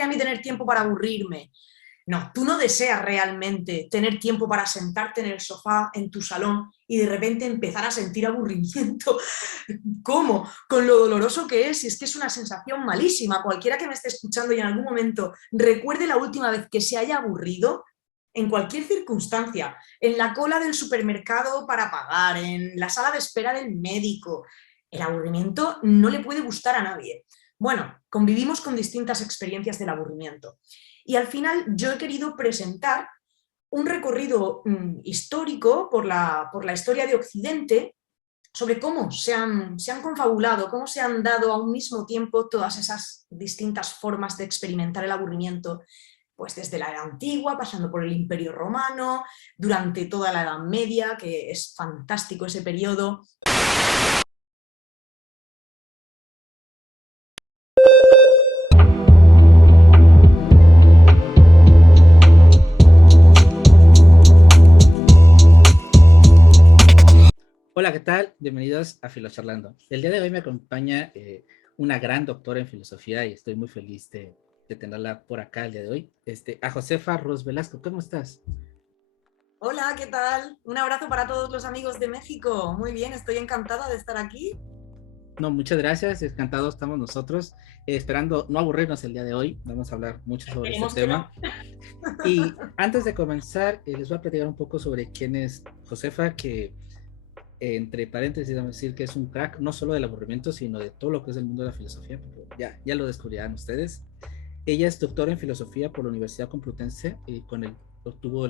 gustaría a mí tener tiempo para aburrirme. No, tú no deseas realmente tener tiempo para sentarte en el sofá, en tu salón, y de repente empezar a sentir aburrimiento. ¿Cómo? Con lo doloroso que es, y es que es una sensación malísima. Cualquiera que me esté escuchando y en algún momento recuerde la última vez que se haya aburrido, en cualquier circunstancia, en la cola del supermercado para pagar, en la sala de espera del médico, el aburrimiento no le puede gustar a nadie. Bueno, convivimos con distintas experiencias del aburrimiento. Y al final yo he querido presentar un recorrido histórico por la historia de Occidente sobre cómo se han confabulado, cómo se han dado a un mismo tiempo todas esas distintas formas de experimentar el aburrimiento, pues desde la Edad Antigua, pasando por el Imperio Romano, durante toda la Edad Media, que es fantástico ese periodo. Hola, ¿qué tal? Bienvenidos a Filocharlando. El día de hoy me acompaña una gran doctora en filosofía y estoy muy feliz de tenerla por acá el día de hoy. A Josefa Ros Velasco, ¿cómo estás? Hola, ¿qué tal? Un abrazo para todos los amigos de México. Muy bien, estoy encantada de estar aquí. No, muchas gracias, encantados estamos nosotros, esperando no aburrirnos el día de hoy. Vamos a hablar mucho sobre este Esperemos que no. tema. Y antes de comenzar, les voy a platicar un poco sobre quién es Josefa, que entre paréntesis, vamos a decir que es un crack no solo del aburrimiento, sino de todo lo que es el mundo de la filosofía, pero ya lo descubrirán ustedes. Ella es doctora en filosofía por la Universidad Complutense y obtuvo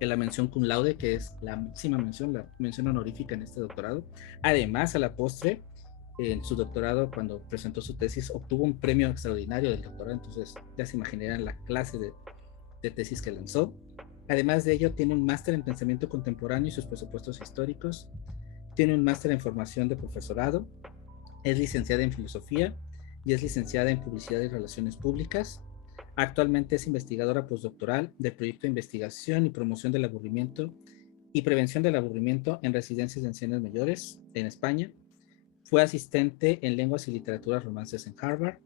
la mención cum laude, que es la máxima mención, la mención honorífica en este doctorado. Además, a la postre, en su doctorado, cuando presentó su tesis, obtuvo un premio extraordinario del doctorado, entonces ya se imaginarán la clase de tesis que lanzó. Además de ello, tiene un máster en pensamiento contemporáneo y sus presupuestos históricos, tiene un máster en formación de profesorado, es licenciada en filosofía y es licenciada en publicidad y relaciones públicas. Actualmente es investigadora postdoctoral del proyecto de investigación y promoción del aburrimiento y prevención del aburrimiento en residencias de ancianos mayores en España. Fue asistente en lenguas y literaturas romances en Harvard.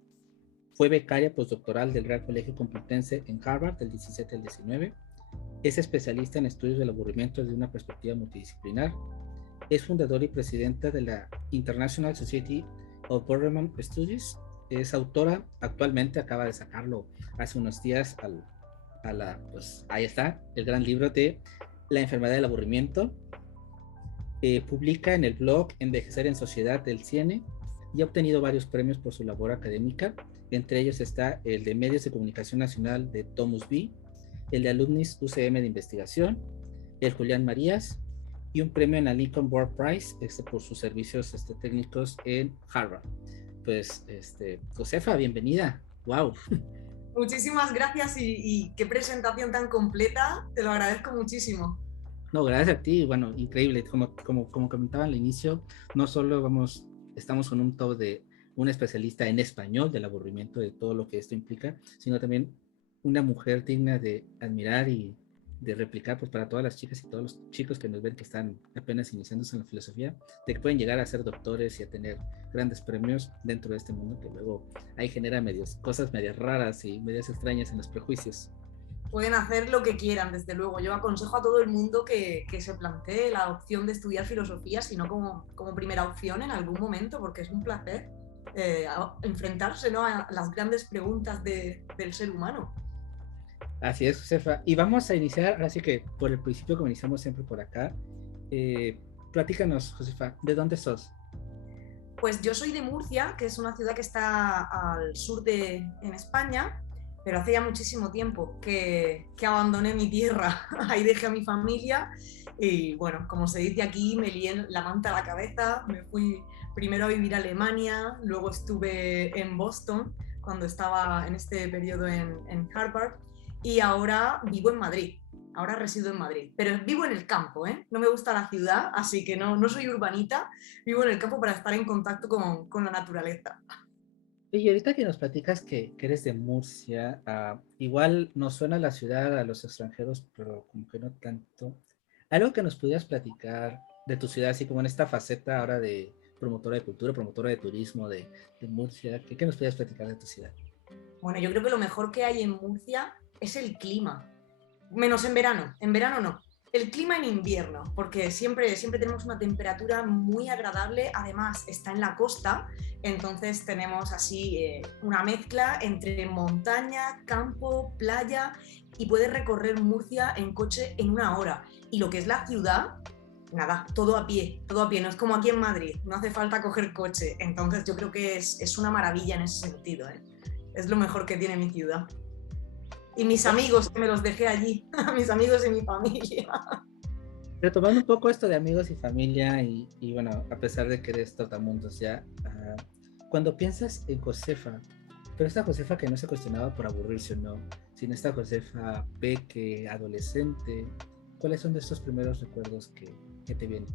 Fue becaria postdoctoral del Real Colegio Complutense en Harvard del 17 al 19. Es especialista en estudios del aburrimiento desde una perspectiva multidisciplinar. Es fundadora y presidenta de la International Society of Boredom Studies. Es autora, actualmente acaba de sacarlo hace unos días pues ahí está, el gran libro de La enfermedad del aburrimiento. Publica en el blog Envejecer en Sociedad del CIENE y ha obtenido varios premios por su labor académica. Entre ellos está el de Medios de Comunicación Nacional de Tomus B, el de Alumnis UCM de Investigación, el Julián Marías y un premio en la Lincoln Board Prize por sus servicios técnicos en Harvard. Pues, Josefa, bienvenida. ¡Wow! Muchísimas gracias y qué presentación tan completa. Te lo agradezco muchísimo. No, gracias a ti. Bueno, increíble. Como comentaba al inicio, no solo estamos con un top de un especialista en español del aburrimiento, de todo lo que esto implica, sino también una mujer digna de admirar y de replicar, pues para todas las chicas y todos los chicos que nos ven que están apenas iniciándose en la filosofía, de que pueden llegar a ser doctores y a tener grandes premios dentro de este mundo que luego ahí genera cosas medias raras y medias extrañas en los prejuicios. Pueden hacer lo que quieran, desde luego. Yo aconsejo a todo el mundo que se plantee la opción de estudiar filosofía, sino como primera opción en algún momento, porque es un placer enfrentarse, ¿no?, a las grandes preguntas del ser humano. Así es, Josefa. Y vamos a iniciar, así que por el principio, como iniciamos siempre por acá, platícanos, Josefa, ¿de dónde sos? Pues yo soy de Murcia, que es una ciudad que está al sur en España, pero hace ya muchísimo tiempo que abandoné mi tierra. Ahí dejé a mi familia y, bueno, como se dice aquí, me lié la manta a la cabeza. Me fui primero a vivir a Alemania, luego estuve en Boston cuando estaba en este periodo en Harvard, y ahora vivo en Madrid. Ahora resido en Madrid, pero vivo en el campo, ¿eh? No me gusta la ciudad, así que no soy urbanita, vivo en el campo para estar en contacto con la naturaleza. Y ahorita que nos platicas que eres de Murcia, igual nos suena la ciudad a los extranjeros, pero como que no tanto. Algo que nos pudieras platicar de tu ciudad, así como en esta faceta ahora de promotora de cultura, promotora de turismo de Murcia, ¿qué nos pudieras platicar de tu ciudad? Bueno, yo creo que lo mejor que hay en Murcia es el clima. Menos en verano no. El clima en invierno, porque siempre tenemos una temperatura muy agradable, además está en la costa, entonces tenemos así una mezcla entre montaña, campo, playa y puedes recorrer Murcia en coche en 1 hora. Y lo que es la ciudad, nada, todo a pie, no es como aquí en Madrid, no hace falta coger coche, entonces yo creo que es una maravilla en ese sentido, ¿eh? Es lo mejor que tiene mi ciudad. Y mis amigos, que me los dejé allí, mis amigos y mi familia. Retomando un poco esto de amigos y familia, y bueno, a pesar de que eres trotamundos ya, cuando piensas en Josefa, pero esta Josefa que no se cuestionaba por aburrirse o no, sino esta Josefa peque, adolescente, ¿cuáles son de estos primeros recuerdos que te vienen?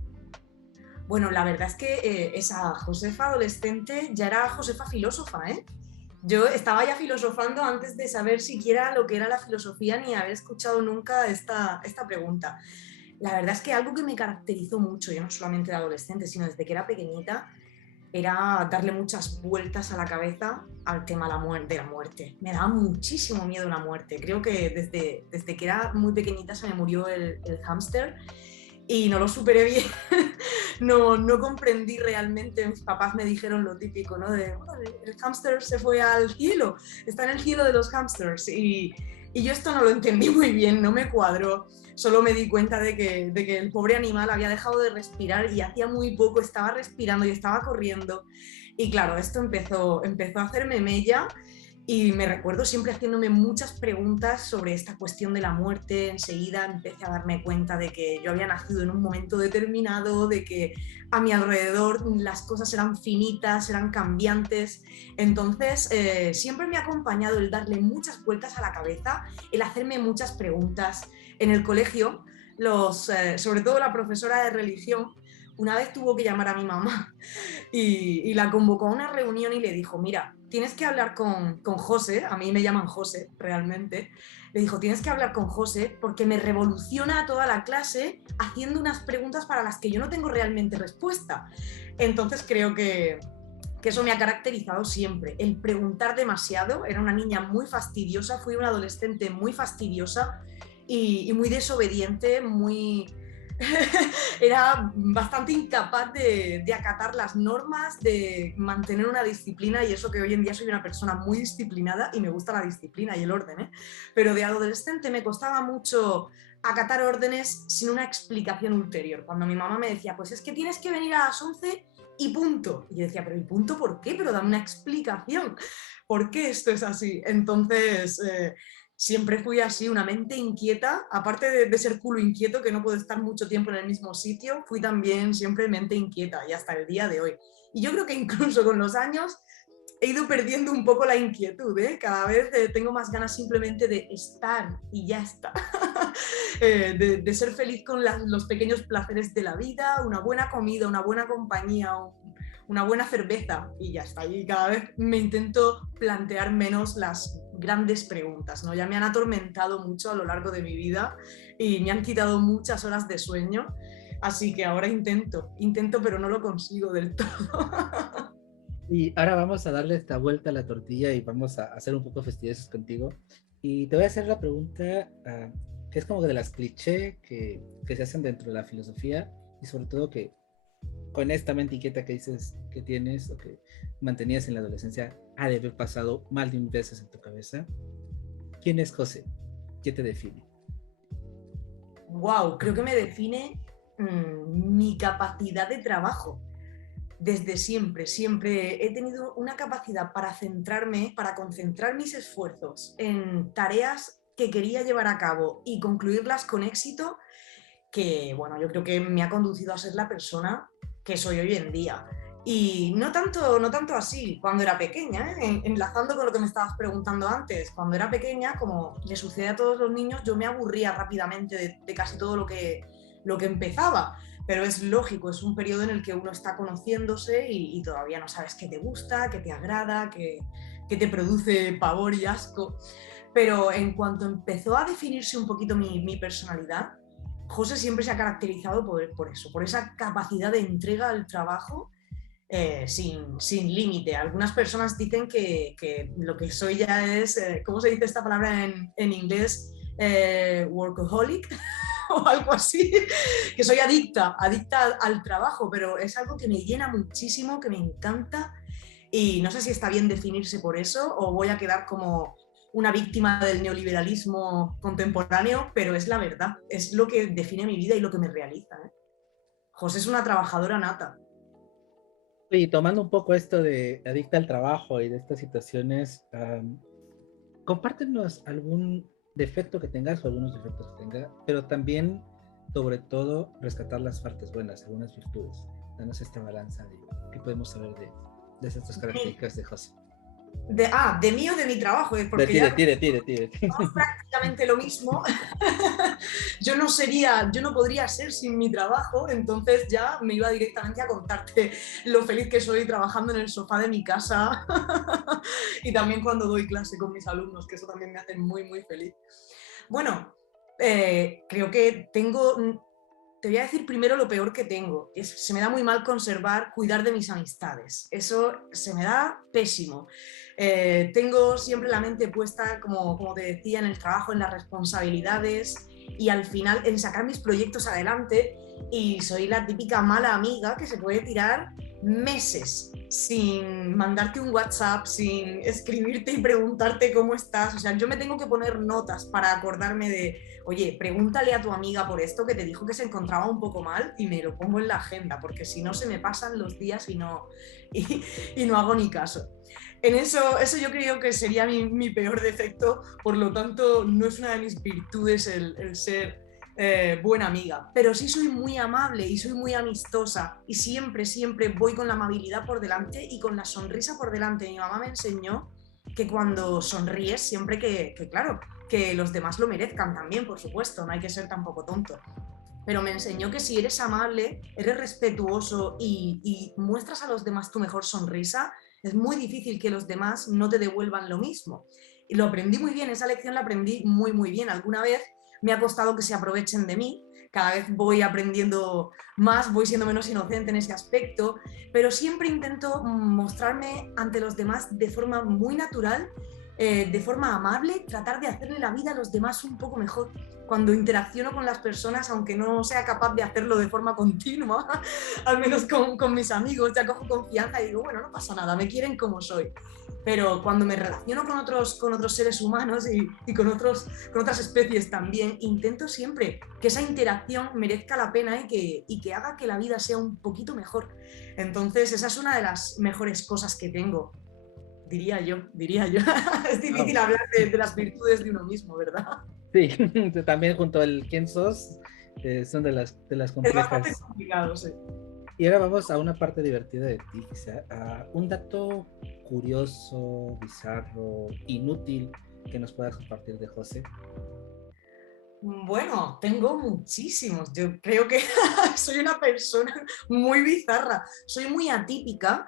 Bueno, la verdad es que esa Josefa adolescente ya era Josefa filósofa, ¿eh? Yo estaba ya filosofando antes de saber siquiera lo que era la filosofía ni haber escuchado nunca esta pregunta. La verdad es que algo que me caracterizó mucho, yo no solamente de adolescente, sino desde que era pequeñita, era darle muchas vueltas a la cabeza al tema de la muerte. Me daba muchísimo miedo la muerte. Creo que desde que era muy pequeñita se me murió el hámster y no lo superé bien. No comprendí realmente. Mis papás me dijeron lo típico, ¿no? De, bueno, el hámster se fue al cielo, está en el cielo de los hámsters. Y yo esto no lo entendí muy bien, no me cuadró. Solo me di cuenta de que el pobre animal había dejado de respirar y hacía muy poco estaba respirando y estaba corriendo. Y claro, esto empezó a hacerme mella y me recuerdo siempre haciéndome muchas preguntas sobre esta cuestión de la muerte. Enseguida empecé a darme cuenta de que yo había nacido en un momento determinado, de que a mi alrededor las cosas eran finitas, eran cambiantes. Entonces, siempre me ha acompañado el darle muchas vueltas a la cabeza, el hacerme muchas preguntas. En el colegio, sobre todo la profesora de religión, una vez tuvo que llamar a mi mamá y la convocó a una reunión y le dijo, mira, tienes que hablar con José, a mí me llaman José realmente, le dijo, tienes que hablar con José porque me revoluciona a toda la clase haciendo unas preguntas para las que yo no tengo realmente respuesta. Entonces creo que eso me ha caracterizado siempre, el preguntar demasiado. Era una niña muy fastidiosa, fui una adolescente muy fastidiosa y muy desobediente, era bastante incapaz de acatar las normas, de mantener una disciplina, y eso que hoy en día soy una persona muy disciplinada y me gusta la disciplina y el orden, ¿eh? Pero de adolescente me costaba mucho acatar órdenes sin una explicación ulterior. Cuando mi mamá me decía, pues es que tienes que venir a las 11 y punto. Y yo decía, pero ¿y punto por qué? Pero dame una explicación. ¿Por qué esto es así? Entonces, siempre fui así, una mente inquieta, aparte de ser culo inquieto, que no puedo estar mucho tiempo en el mismo sitio, fui también siempre mente inquieta y hasta el día de hoy. Y yo creo que incluso con los años he ido perdiendo un poco la inquietud, ¿eh? Cada vez tengo más ganas simplemente de estar y ya está. De ser feliz con los pequeños placeres de la vida, una buena comida, una buena compañía, una buena cerveza y ya está. Y cada vez me intento plantear menos las grandes preguntas, ¿no? Ya me han atormentado mucho a lo largo de mi vida y me han quitado muchas horas de sueño, así que ahora intento, pero no lo consigo del todo. Y ahora vamos a darle esta vuelta a la tortilla y vamos a hacer un poco fastidiosos contigo. Y te voy a hacer la pregunta que es como de las clichés que se hacen dentro de la filosofía y sobre todo que con esta mente inquieta que dices que tienes o que mantenías en la adolescencia ha de haber pasado mal de un veces en tu cabeza. ¿Quién es José? ¿Qué te define? Wow, creo que me define mi capacidad de trabajo. Desde siempre he tenido una capacidad para centrarme, para concentrar mis esfuerzos en tareas que quería llevar a cabo y concluirlas con éxito, que bueno, yo creo que me ha conducido a ser la persona que soy hoy en día. Y no tanto así cuando era pequeña, ¿eh? Enlazando con lo que me estabas preguntando antes, cuando era pequeña, como le sucede a todos los niños, yo me aburría rápidamente de casi todo lo que empezaba. Pero es lógico, es un periodo en el que uno está conociéndose y todavía no sabes qué te gusta, qué te agrada, qué te produce pavor y asco. Pero en cuanto empezó a definirse un poquito mi personalidad, José siempre se ha caracterizado por eso, por esa capacidad de entrega al trabajo sin límite. Algunas personas dicen que lo que soy ya es, ¿cómo se dice esta palabra en inglés? Workaholic o algo así, que soy adicta al trabajo, pero es algo que me llena muchísimo, que me encanta, y no sé si está bien definirse por eso o voy a quedar como una víctima del neoliberalismo contemporáneo, pero es la verdad, es lo que define mi vida y lo que me realiza, ¿eh? José es una trabajadora nata. Y tomando un poco esto de adicta al trabajo y de estas situaciones, compártenos algún defecto que tengas o algunos defectos que tengas, pero también, sobre todo, rescatar las partes buenas, algunas virtudes. Danos esta balanza de qué podemos saber de estas características de José. De mí o de mi trabajo, porque Tire. somos prácticamente lo mismo. Yo no podría ser sin mi trabajo, entonces ya me iba directamente a contarte lo feliz que soy trabajando en el sofá de mi casa y también cuando doy clase con mis alumnos, que eso también me hace muy, muy feliz. Bueno, creo que te voy a decir primero lo peor que tengo. Se me da muy mal cuidar de mis amistades. Eso se me da pésimo. Tengo siempre la mente puesta, como te decía, en el trabajo, en las responsabilidades y al final en sacar mis proyectos adelante, y soy la típica mala amiga que se puede tirar meses sin mandarte un WhatsApp, sin escribirte y preguntarte cómo estás. O sea, yo me tengo que poner notas para acordarme de, oye, pregúntale a tu amiga por esto que te dijo que se encontraba un poco mal, y me lo pongo en la agenda, porque si no se me pasan los días y no hago ni caso. En eso yo creo que sería mi peor defecto, por lo tanto no es una de mis virtudes el ser buena amiga, pero sí soy muy amable y soy muy amistosa y siempre voy con la amabilidad por delante y con la sonrisa por delante. Mi mamá me enseñó que cuando sonríes, siempre claro, que los demás lo merezcan también, por supuesto, no hay que ser tampoco tonto. Pero me enseñó que si eres amable, eres respetuoso y muestras a los demás tu mejor sonrisa, es muy difícil que los demás no te devuelvan lo mismo. Y lo aprendí muy bien, esa lección la aprendí muy, muy bien. Alguna vez me ha costado que se aprovechen de mí, cada vez voy aprendiendo más, voy siendo menos inocente en ese aspecto, pero siempre intento mostrarme ante los demás de forma muy natural, de forma amable, tratar de hacerle la vida a los demás un poco mejor. Cuando interacciono con las personas, aunque no sea capaz de hacerlo de forma continua, al menos con mis amigos, ya cojo confianza y digo, bueno, no pasa nada, me quieren como soy. Pero cuando me relaciono con otros seres humanos y con otras especies también, intento siempre que esa interacción merezca la pena y que haga que la vida sea un poquito mejor. Entonces, esa es una de las mejores cosas que tengo, diría yo. Es difícil hablar de las virtudes de uno mismo, ¿verdad? Sí, también junto al quién sos, son de las complejas. Es bastante complicado, sí. Y ahora vamos a una parte divertida de ti, quizá, a un dato curioso, bizarro, inútil que nos puedas compartir de José. Bueno, tengo muchísimos. Yo creo que soy una persona muy bizarra, soy muy atípica,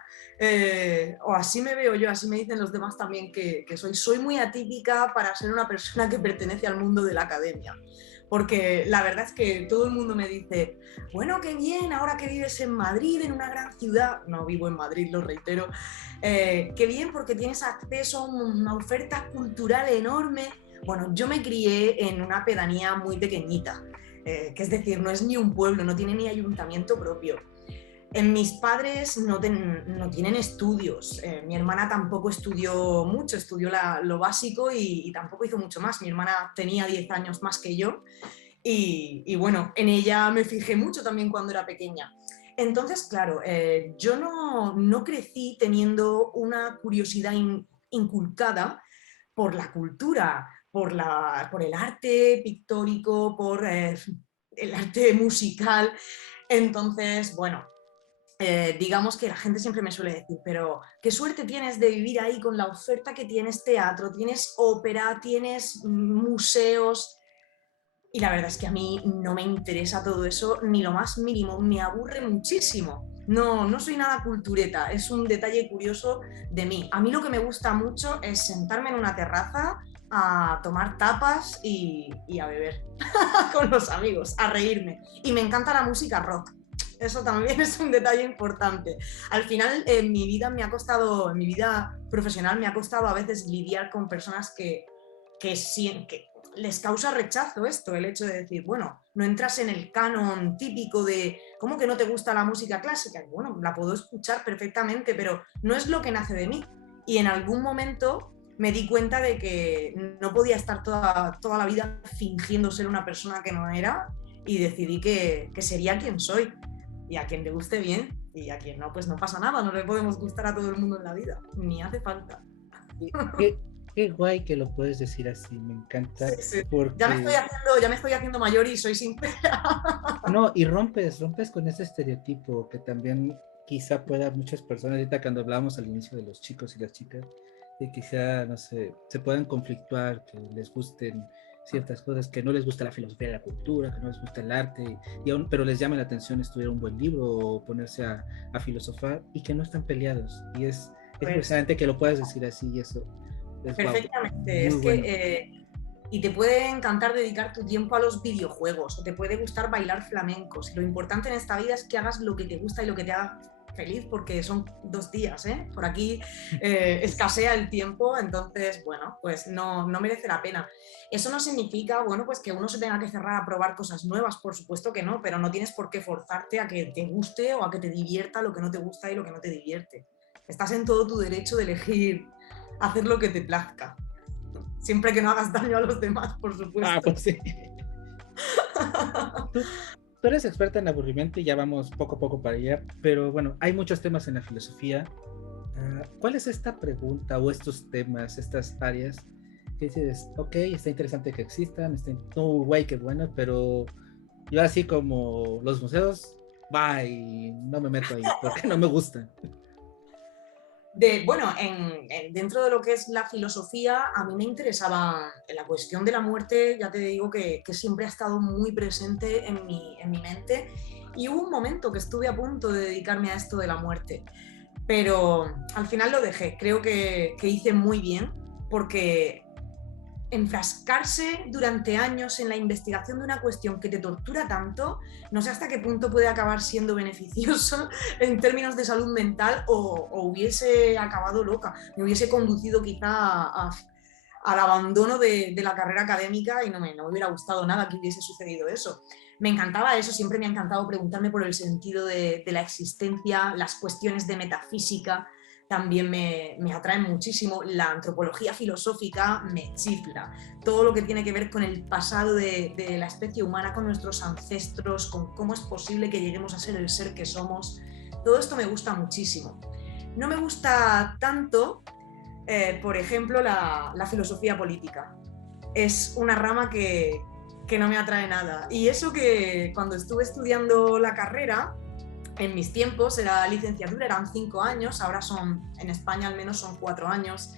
o así me veo yo, así me dicen los demás también que soy muy atípica para ser una persona que pertenece al mundo de la academia. Porque la verdad es que todo el mundo me dice, bueno, qué bien, ahora que vives en Madrid, en una gran ciudad, no vivo en Madrid, lo reitero, qué bien porque tienes acceso a una oferta cultural enorme. Bueno, yo me crié en una pedanía muy pequeñita, que es decir, no es ni un pueblo, no tiene ni ayuntamiento propio. Mis padres no tienen estudios, mi hermana tampoco estudió mucho, estudió lo básico y tampoco hizo mucho más. Mi hermana tenía 10 años más que yo y bueno, en ella me fijé mucho también cuando era pequeña. Entonces, claro, yo no crecí teniendo una curiosidad inculcada por la cultura, por el arte pictórico, por el arte musical. Entonces, bueno, digamos que la gente siempre me suele decir, pero qué suerte tienes de vivir ahí con la oferta que tienes teatro, tienes ópera, tienes museos. Y la verdad es que a mí no me interesa todo eso ni lo más mínimo, me aburre muchísimo. No soy nada cultureta, es un detalle curioso de mí. A mí lo que me gusta mucho es sentarme en una terraza a tomar tapas y a beber con los amigos, a reírme. Y me encanta la música rock. eso también es un detalle importante. Al final, en mi vida profesional me ha costado a veces lidiar con personas que les causa rechazo esto, el hecho de decir, bueno, no entras en el canon típico de ¿cómo que no te gusta la música clásica? Y bueno, la puedo escuchar perfectamente, pero no es lo que nace de mí. Y en algún momento me di cuenta de que no podía estar toda la vida fingiendo ser una persona que no era, y decidí que sería quien soy. Y a quien le guste bien, y a quien no, pues no pasa nada, no le podemos gustar a todo el mundo en la vida, ni hace falta. Qué, qué guay que lo puedes decir así, me encanta, Sí, sí. porque Ya me estoy haciendo mayor y soy sincera. no, y rompes con ese estereotipo que también quizá pueda muchas personas, ahorita cuando hablábamos al inicio de los chicos y las chicas, de quizá, no sé, se puedan conflictuar, que les gusten ciertas cosas, que no les gusta la filosofía de la cultura, que no les gusta el arte, pero les llama la atención estudiar un buen libro o ponerse a filosofar y que no están peleados. Y es Pues, impresionante que lo puedas decir así y eso es wow, perfectamente. muy Es bueno. que y te puede encantar dedicar tu tiempo a los videojuegos, o te puede gustar bailar flamencos. Y lo importante en esta vida es que hagas lo que te gusta y lo que te haga feliz, porque son 2 días, ¿eh? Por aquí escasea el tiempo, entonces, bueno, pues no merece la pena. Eso no significa, bueno, pues que uno se tenga que cerrar a probar cosas nuevas, por supuesto que no, pero no tienes por qué forzarte a que te guste o a que te divierta lo que no te gusta y lo que no te divierte. Estás en todo tu derecho de elegir hacer lo que te plazca. Siempre que no hagas daño a los demás, por Ah, supuesto. pues sí. Tú, tú eres experta en aburrimiento y ya vamos poco a poco para allá, pero bueno, hay muchos temas en la filosofía. ¿Cuál es esta pregunta o estos temas, estas áreas que dices, ok, está interesante que existan, no, güey, qué bueno, pero yo así como los museos, bye, no me meto ahí porque no me gustan. Bueno, dentro de lo que es la filosofía, a mí me interesaba la cuestión de la muerte, ya te digo que siempre ha estado muy presente en mi mente, y hubo un momento que estuve a punto de dedicarme a esto de la muerte, pero al final lo dejé. Creo que hice muy bien, porque enfrascarse durante años en la investigación de una cuestión que te tortura tanto, no sé hasta qué punto puede acabar siendo beneficioso en términos de salud mental, o hubiese acabado loca, me hubiese conducido quizá al abandono de la carrera académica, y no me hubiera gustado nada que hubiese sucedido eso. Me encantaba eso, siempre me ha encantado preguntarme por el sentido de la existencia, las cuestiones de metafísica también me atraen muchísimo, la antropología filosófica me chifla, todo lo que tiene que ver con el pasado de la especie humana, con nuestros ancestros, con cómo es posible que lleguemos a ser el ser que somos, todo esto me gusta muchísimo. No me gusta tanto, por ejemplo, la filosofía política. Es una rama que no me atrae nada. Y eso que cuando estuve estudiando la carrera, en mis tiempos era licenciatura, eran 5 años, ahora en España al menos son 4 años.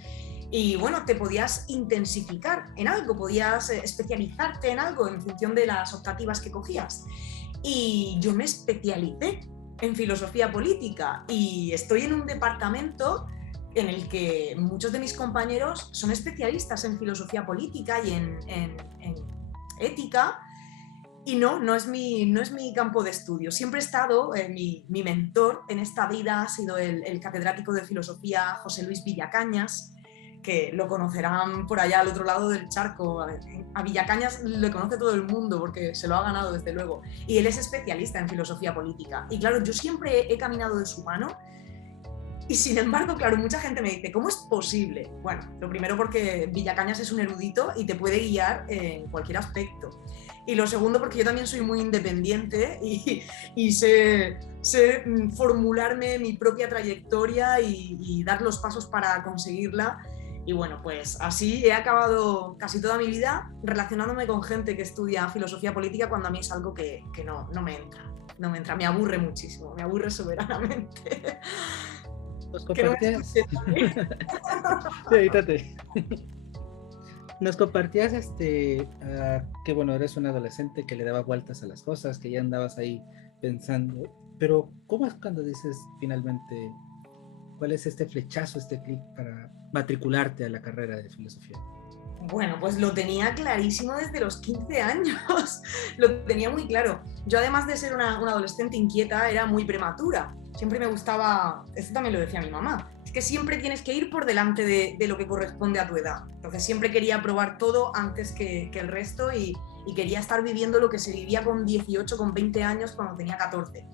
Y bueno, te podías intensificar en algo, podías especializarte en algo en función de las optativas que cogías. Y yo me especialicé en filosofía política, y estoy en un departamento en el que muchos de mis compañeros son especialistas en filosofía política y en ética, y no es mi campo de estudio. Siempre he estado, mi mentor en esta vida ha sido el catedrático de filosofía José Luis Villacañas, que lo conocerán por allá al otro lado del charco. A Villacañas le conoce todo el mundo porque se lo ha ganado, desde luego. Y él es especialista en filosofía política. Y claro, yo siempre he caminado de su mano. Y sin embargo, claro, mucha gente me dice, ¿cómo es posible? Bueno, lo primero porque Villacañas es un erudito y te puede guiar en cualquier aspecto. Y lo segundo porque yo también soy muy independiente y sé formularme mi propia trayectoria y dar los pasos para conseguirla. Y bueno, pues así he acabado casi toda mi vida relacionándome con gente que estudia filosofía política, cuando a mí es algo que no me entra. No me entra, me aburre muchísimo, me aburre soberanamente. Nos Que no me compartías, escuches también. sí, ahorita nos compartías que bueno, eres un adolescente que le daba vueltas a las cosas, que ya andabas ahí pensando, pero ¿cómo es cuando dices finalmente cuál es este flechazo, este clic para matricularte a la carrera de filosofía? Bueno, pues lo tenía clarísimo desde los 15 años, lo tenía muy claro. Yo, además de ser una adolescente inquieta, era muy prematura. Siempre me gustaba, esto también lo decía mi mamá, es que siempre tienes que ir por delante de lo que corresponde a tu edad. Entonces siempre quería probar todo antes que el resto y quería estar viviendo lo que se vivía con 18, con 20 años cuando tenía 14.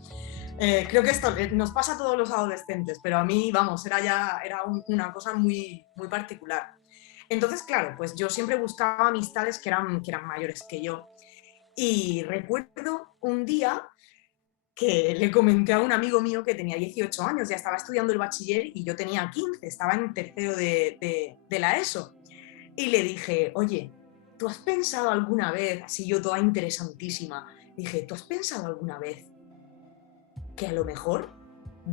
Creo que esto nos pasa a todos los adolescentes, pero a mí, vamos, era una cosa muy, muy particular. Entonces, claro, pues yo siempre buscaba amistades que eran mayores que yo. Y recuerdo un día que le comenté a un amigo mío que tenía 18 años, ya estaba estudiando el bachiller y yo tenía 15, estaba en tercero de la ESO. Y le dije, oye, ¿tú has pensado alguna vez, así yo toda interesantísima, dije, ¿tú has pensado alguna vez que a lo mejor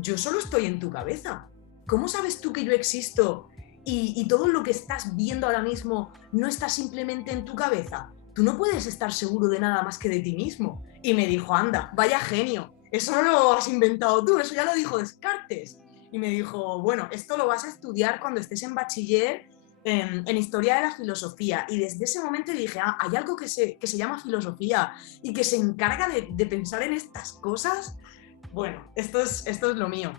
yo solo estoy en tu cabeza? ¿Cómo sabes tú que yo existo y todo lo que estás viendo ahora mismo no está simplemente en tu cabeza? Tú no puedes estar seguro de nada más que de ti mismo. Y me dijo, anda, vaya genio, eso no lo has inventado tú, eso ya lo dijo Descartes. Y me dijo, bueno, esto lo vas a estudiar cuando estés en bachiller en Historia de la Filosofía. Y desde ese momento dije, ah, hay algo que se llama filosofía y que se encarga de pensar en estas cosas. Bueno, esto es lo mío.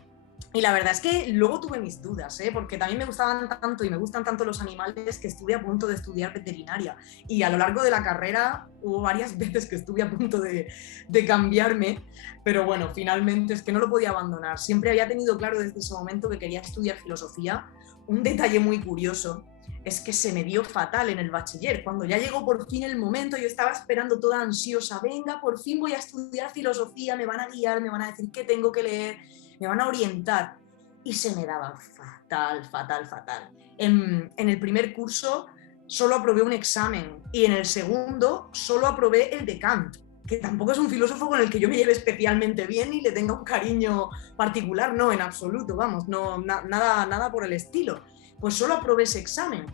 Y la verdad es que luego tuve mis dudas, porque también me gustaban tanto y me gustan tanto los animales que estuve a punto de estudiar veterinaria. Y a lo largo de la carrera hubo varias veces que estuve a punto de cambiarme, pero bueno, finalmente es que no lo podía abandonar. Siempre había tenido claro desde ese momento que quería estudiar filosofía. Un detalle muy curioso es que se me dio fatal en el bachiller. Cuando ya llegó por fin el momento, yo estaba esperando toda ansiosa, venga, por fin voy a estudiar filosofía, me van a guiar, me van a decir qué tengo que leer, me van a orientar. Y se me daba fatal, fatal, fatal. En el primer curso solo aprobé un examen y en el segundo solo aprobé el de Kant, que tampoco es un filósofo con el que yo me lleve especialmente bien y le tenga un cariño particular, no, en absoluto, vamos, no, nada por el estilo. Pues solo aprobé ese examen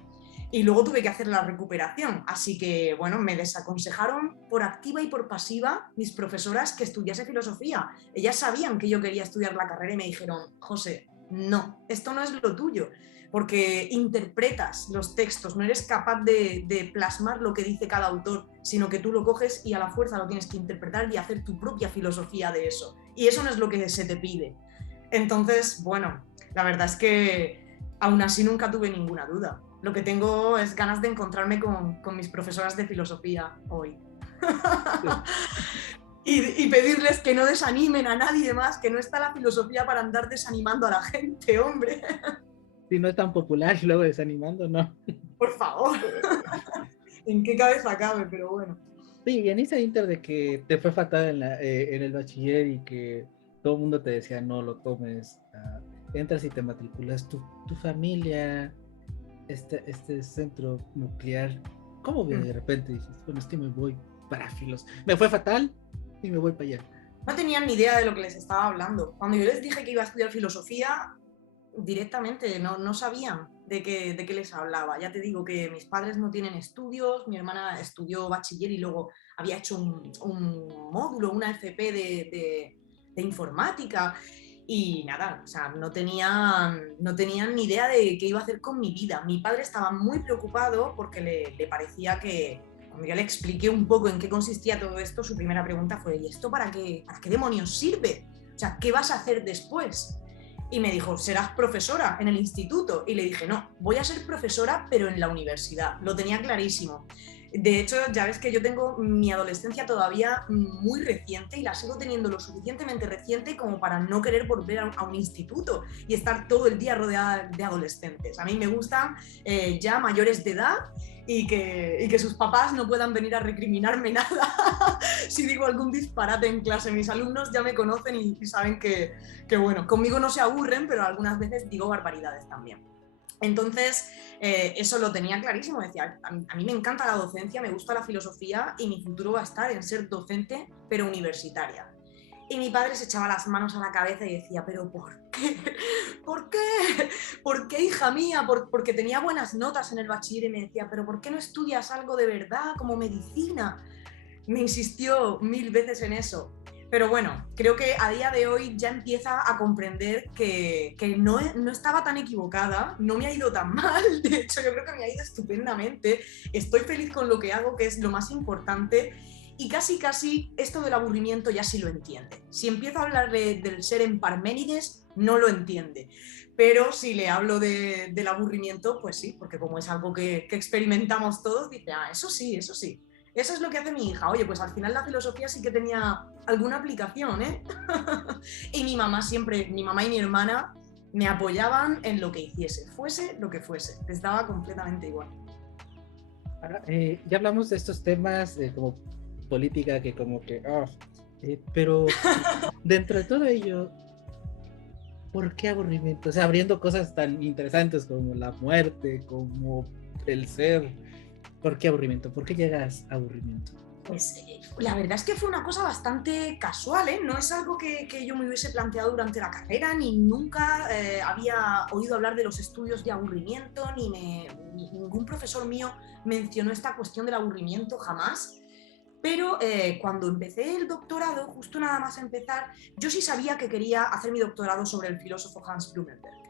y luego tuve que hacer la recuperación, así que bueno, me desaconsejaron por activa y por pasiva mis profesoras que estudiase filosofía. Ellas sabían que yo quería estudiar la carrera y me dijeron, José, no, esto no es lo tuyo, porque interpretas los textos, no eres capaz de plasmar lo que dice cada autor, sino que tú lo coges y a la fuerza lo tienes que interpretar y hacer tu propia filosofía de eso. Y eso no es lo que se te pide. Entonces, bueno, la verdad es que aún así nunca tuve ninguna duda. Lo que tengo es ganas de encontrarme con mis profesoras de filosofía hoy. y pedirles que no desanimen a nadie más, que no está la filosofía para andar desanimando a la gente, hombre. Si no es tan popular y luego desanimando, no. Por favor. ¿En qué cabeza cabe? Pero bueno. Sí, y en ese inter de que te fue fatal en el bachiller y que todo el mundo te decía, no lo tomes, entras y te matriculas, tu familia, este centro nuclear, ¿cómo de repente dices, bueno, es que me voy para filos? Me fue fatal y me voy para allá. No tenían ni idea de lo que les estaba hablando. Cuando yo les dije que iba a estudiar filosofía, directamente no sabían de qué les hablaba. Ya te digo que mis padres no tienen estudios, mi hermana estudió bachiller y luego había hecho un módulo, una FP de informática y nada, o sea, no tenían ni idea de qué iba a hacer con mi vida. Mi padre estaba muy preocupado porque le parecía que, cuando yo le expliqué un poco en qué consistía todo esto, su primera pregunta fue, ¿y esto para qué demonios sirve? O sea, ¿qué vas a hacer después? Y me dijo, serás profesora en el instituto. Y le dije, no, voy a ser profesora, pero en la universidad. Lo tenía clarísimo. De hecho, ya ves que yo tengo mi adolescencia todavía muy reciente y la sigo teniendo lo suficientemente reciente como para no querer volver a un instituto y estar todo el día rodeada de adolescentes. A mí me gustan ya mayores de edad y que sus papás no puedan venir a recriminarme nada si digo algún disparate en clase. Mis alumnos ya me conocen y saben que bueno, conmigo no se aburren, pero algunas veces digo barbaridades también. Entonces, eso lo tenía clarísimo, decía, a mí me encanta la docencia, me gusta la filosofía y mi futuro va a estar en ser docente, pero universitaria. Y mi padre se echaba las manos a la cabeza y decía, ¿pero por qué? ¿Por qué? ¿Por qué, hija mía? Porque tenía buenas notas en el bachiller y me decía, ¿pero por qué no estudias algo de verdad, como medicina? Me insistió 1000 veces en eso. Pero bueno, creo que a día de hoy ya empieza a comprender que no estaba tan equivocada, no me ha ido tan mal, de hecho yo creo que me ha ido estupendamente, estoy feliz con lo que hago, que es lo más importante, y casi esto del aburrimiento ya sí lo entiende. Si empiezo a hablarle del ser en Parménides, no lo entiende. Pero si le hablo del aburrimiento, pues sí, porque como es algo que experimentamos todos, dice, eso sí, eso sí. Eso es lo que hace mi hija. Oye, pues al final la filosofía sí que tenía alguna aplicación, ¿eh? Y mi mamá y mi hermana me apoyaban en lo que hiciese, fuese lo que fuese. Les daba completamente igual. Ahora, ya hablamos de estos temas como política, que como que... pero dentro de todo ello, ¿por qué aburrimiento? O sea, abriendo cosas tan interesantes como la muerte, como el ser. ¿Por qué aburrimiento? ¿Por qué llegas a aburrimiento? Pues la verdad es que fue una cosa bastante casual, ¿eh? No es algo que yo me hubiese planteado durante la carrera, ni nunca había oído hablar de los estudios de aburrimiento, ni ningún profesor mío mencionó esta cuestión del aburrimiento jamás. Pero cuando empecé el doctorado, justo nada más empezar, yo sí sabía que quería hacer mi doctorado sobre el filósofo Hans Blumenberg.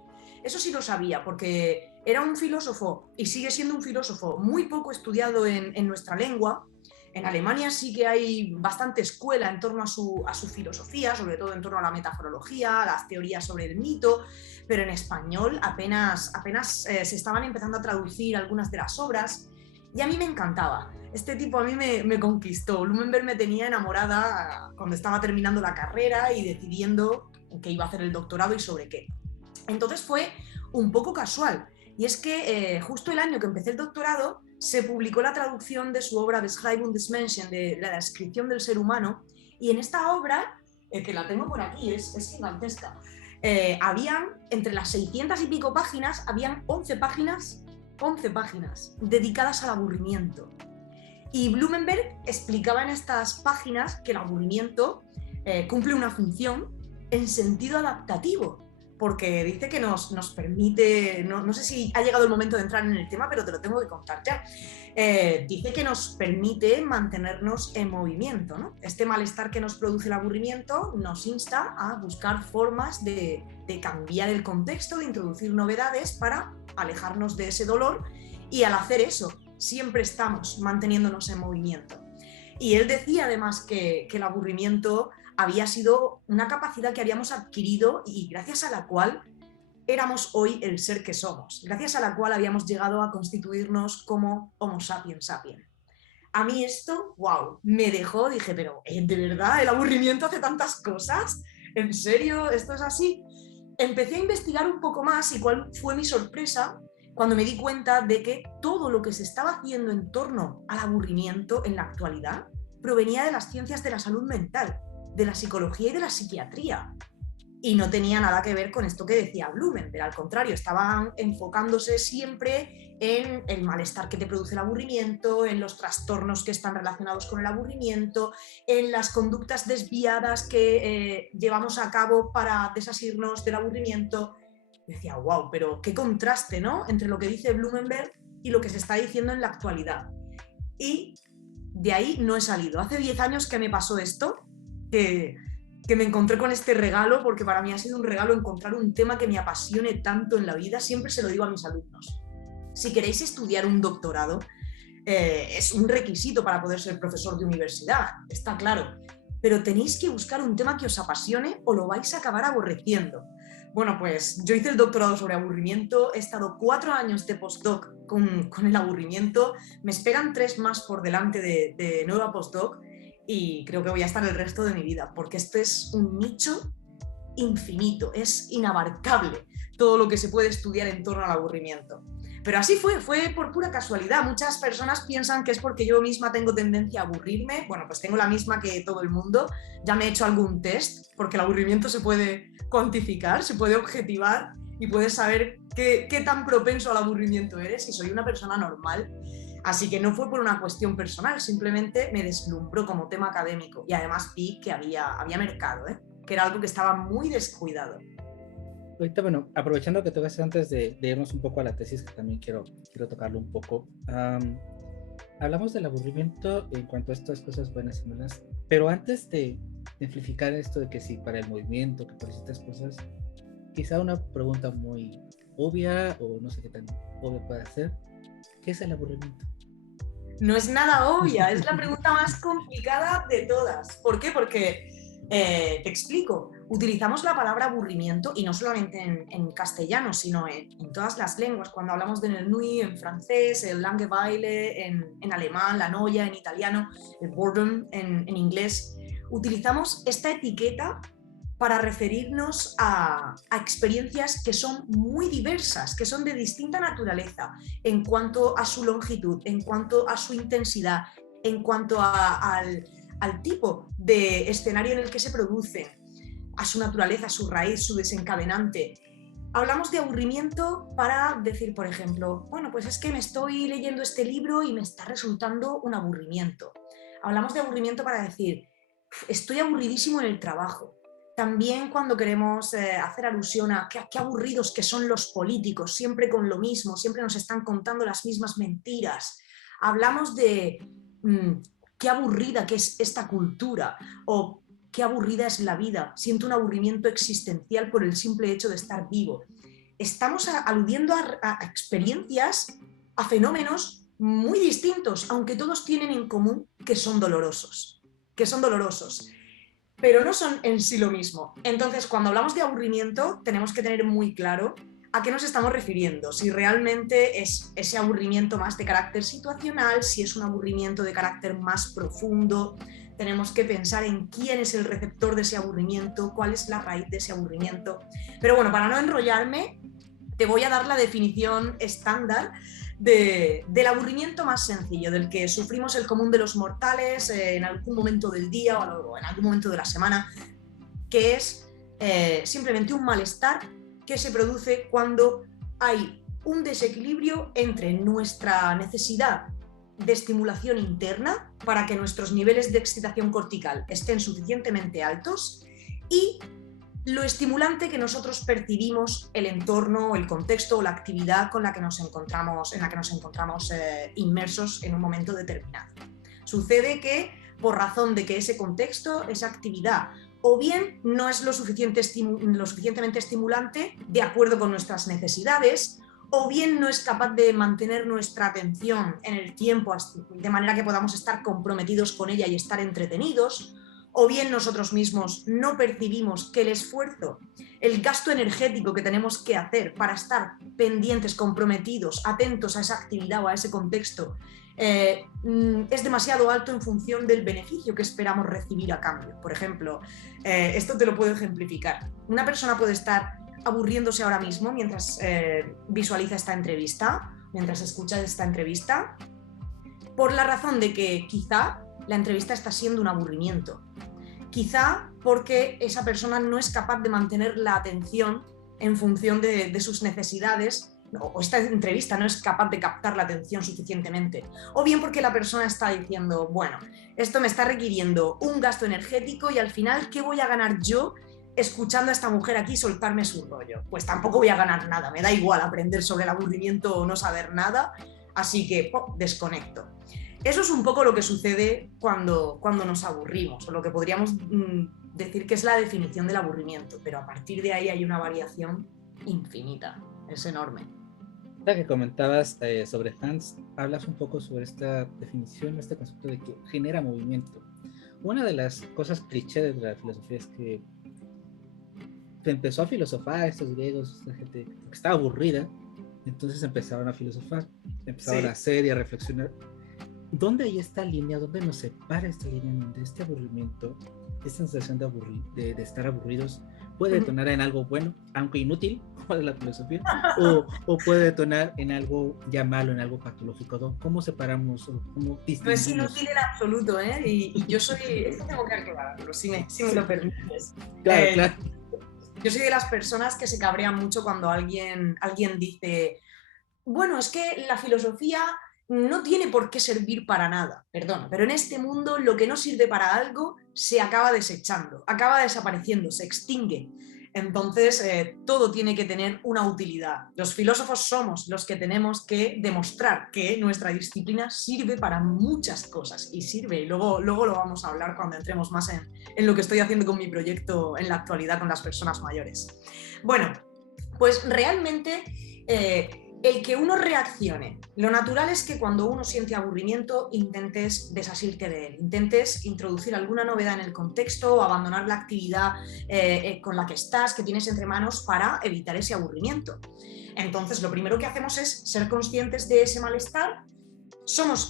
Eso sí lo sabía, porque era un filósofo, y sigue siendo un filósofo muy poco estudiado en nuestra lengua. En Alemania sí que hay bastante escuela en torno a su filosofía, sobre todo en torno a la metaforología, a las teorías sobre el mito, pero en español apenas se estaban empezando a traducir algunas de las obras, y a mí me encantaba. Este tipo a mí me conquistó. Blumenberg me tenía enamorada cuando estaba terminando la carrera y decidiendo qué iba a hacer el doctorado y sobre qué. Entonces fue un poco casual. Y es que justo el año que empecé el doctorado se publicó la traducción de su obra Beschreibung des Menschen, de la descripción del ser humano, y en esta obra, que la tengo por aquí, es gigantesca, habían, entre las 600 y pico páginas, habían 11 páginas dedicadas al aburrimiento. Y Blumenberg explicaba en estas páginas que el aburrimiento cumple una función en sentido adaptativo, porque dice que nos permite, no sé si ha llegado el momento de entrar en el tema, pero te lo tengo que contar ya. Dice que nos permite mantenernos en movimiento, ¿no? Este malestar que nos produce el aburrimiento nos insta a buscar formas de cambiar el contexto, de introducir novedades para alejarnos de ese dolor, y al hacer eso siempre estamos manteniéndonos en movimiento. Y él decía además que el aburrimiento había sido una capacidad que habíamos adquirido y gracias a la cual éramos hoy el ser que somos, gracias a la cual habíamos llegado a constituirnos como Homo sapiens sapiens. A mí esto, wow, me dejó, dije, pero ¿de verdad el aburrimiento hace tantas cosas? ¿En serio esto es así? Empecé a investigar un poco más y cuál fue mi sorpresa cuando me di cuenta de que todo lo que se estaba haciendo en torno al aburrimiento en la actualidad provenía de las ciencias de la salud mental, de la psicología y de la psiquiatría. Y no tenía nada que ver con esto que decía Blumenberg, al contrario, estaban enfocándose siempre en el malestar que te produce el aburrimiento, en los trastornos que están relacionados con el aburrimiento, en las conductas desviadas que llevamos a cabo para desasirnos del aburrimiento. Y decía, wow, pero qué contraste, ¿no?, entre lo que dice Blumenberg y lo que se está diciendo en la actualidad. Y de ahí no he salido. Hace 10 años que me pasó esto, que me encontré con este regalo, porque para mí ha sido un regalo encontrar un tema que me apasione tanto en la vida. Siempre se lo digo a mis alumnos. Si queréis estudiar un doctorado, es un requisito para poder ser profesor de universidad, está claro. Pero tenéis que buscar un tema que os apasione o lo vais a acabar aborreciendo. Bueno, pues yo hice el doctorado sobre aburrimiento, he estado 4 años de postdoc con el aburrimiento, me esperan 3 más por delante de nueva postdoc y creo que voy a estar el resto de mi vida, porque este es un nicho infinito, es inabarcable todo lo que se puede estudiar en torno al aburrimiento. Pero así fue por pura casualidad. Muchas personas piensan que es porque yo misma tengo tendencia a aburrirme. Bueno, pues tengo la misma que todo el mundo. Ya me he hecho algún test, porque el aburrimiento se puede cuantificar, se puede objetivar y puedes saber qué tan propenso al aburrimiento eres, si soy una persona normal. Así que no fue por una cuestión personal, simplemente me deslumbró como tema académico y además vi que había mercado, que era algo que estaba muy descuidado. Ahorita, bueno, aprovechando que tocaste antes de irnos un poco a la tesis, que también quiero tocarlo un poco. Hablamos del aburrimiento en cuanto a estas cosas buenas y malas, pero antes de ejemplificar esto de que si para el movimiento, que para ciertas cosas, quizá una pregunta muy obvia o no sé qué tan obvia puede ser, ¿qué es el aburrimiento? No es nada obvia, es la pregunta más complicada de todas. ¿Por qué? Porque, te explico, utilizamos la palabra aburrimiento y no solamente en castellano, sino en todas las lenguas. Cuando hablamos del ennui en francés, el Langeweile en alemán, la noia en italiano, el boredom en inglés, utilizamos esta etiqueta para referirnos a experiencias que son muy diversas, que son de distinta naturaleza en cuanto a su longitud, en cuanto a su intensidad, en cuanto al tipo de escenario en el que se producen, a su naturaleza, su raíz, su desencadenante. Hablamos de aburrimiento para decir, por ejemplo, bueno, pues es que me estoy leyendo este libro y me está resultando un aburrimiento. Hablamos de aburrimiento para decir, estoy aburridísimo en el trabajo. También cuando queremos hacer alusión a qué aburridos que son los políticos, siempre con lo mismo, siempre nos están contando las mismas mentiras. Hablamos de qué aburrida que es esta cultura o qué aburrida es la vida. Siento un aburrimiento existencial por el simple hecho de estar vivo. Estamos aludiendo a experiencias, a fenómenos muy distintos, aunque todos tienen en común que son dolorosos. Pero no son en sí lo mismo. Entonces, cuando hablamos de aburrimiento, tenemos que tener muy claro a qué nos estamos refiriendo. Si realmente es ese aburrimiento más de carácter situacional, si es un aburrimiento de carácter más profundo. Tenemos que pensar en quién es el receptor de ese aburrimiento, cuál es la raíz de ese aburrimiento. Pero bueno, para no enrollarme, te voy a dar la definición estándar del aburrimiento más sencillo, del que sufrimos el común de los mortales en algún momento del día o en algún momento de la semana, que es simplemente un malestar que se produce cuando hay un desequilibrio entre nuestra necesidad de estimulación interna para que nuestros niveles de excitación cortical estén suficientemente altos y lo estimulante que nosotros percibimos el entorno, el contexto o la actividad con la que nos encontramos, en la que nos encontramos inmersos en un momento determinado. Sucede que, por razón de que ese contexto, esa actividad, o bien no es lo suficientemente estimulante de acuerdo con nuestras necesidades, o bien no es capaz de mantener nuestra atención en el tiempo de manera que podamos estar comprometidos con ella y estar entretenidos, o bien nosotros mismos no percibimos que el esfuerzo, el gasto energético que tenemos que hacer para estar pendientes, comprometidos, atentos a esa actividad o a ese contexto, es demasiado alto en función del beneficio que esperamos recibir a cambio. Por ejemplo, esto te lo puedo ejemplificar. Una persona puede estar aburriéndose ahora mismo mientras visualiza esta entrevista, mientras escucha esta entrevista, por la razón de que quizá la entrevista está siendo un aburrimiento. Quizá porque esa persona no es capaz de mantener la atención en función de sus necesidades, o esta entrevista no es capaz de captar la atención suficientemente. O bien porque la persona está diciendo, bueno, esto me está requiriendo un gasto energético y al final, ¿qué voy a ganar yo escuchando a esta mujer aquí soltarme su rollo? Pues tampoco voy a ganar nada, me da igual aprender sobre el aburrimiento o no saber nada, así que desconecto. Eso es un poco lo que sucede cuando nos aburrimos, o lo que podríamos decir que es la definición del aburrimiento, pero a partir de ahí hay una variación infinita, es enorme. La que comentabas sobre Hans, hablas un poco sobre esta definición, este concepto de que genera movimiento. Una de las cosas cliché de la filosofía es que empezó a filosofar estos griegos, esta gente que estaba aburrida, entonces empezaron a filosofar, empezaron a hacer y a reflexionar. ¿Dónde hay esta línea? ¿Dónde nos separa esta línea en donde este aburrimiento, esta sensación de estar aburridos, puede detonar en algo bueno, aunque inútil, como de la filosofía, o puede detonar en algo ya malo, en algo patológico? ¿Cómo separamos o cómo distinguimos? No es inútil en absoluto, ¿eh? Y yo soy, esto tengo que aclararlo, si me lo permites. Claro, claro. Yo soy de las personas que se cabrean mucho cuando alguien dice, bueno, es que la filosofía no tiene por qué servir para nada, perdón, pero en este mundo lo que no sirve para algo se acaba desechando, acaba desapareciendo, se extingue. Entonces, todo tiene que tener una utilidad. Los filósofos somos los que tenemos que demostrar que nuestra disciplina sirve para muchas cosas y sirve. Y luego lo vamos a hablar cuando entremos más en lo que estoy haciendo con mi proyecto en la actualidad con las personas mayores. Bueno, pues realmente el que uno reaccione, lo natural es que cuando uno siente aburrimiento intentes desasirte de él, intentes introducir alguna novedad en el contexto o abandonar la actividad con la que estás, que tienes entre manos, para evitar ese aburrimiento. Entonces, lo primero que hacemos es ser conscientes de ese malestar,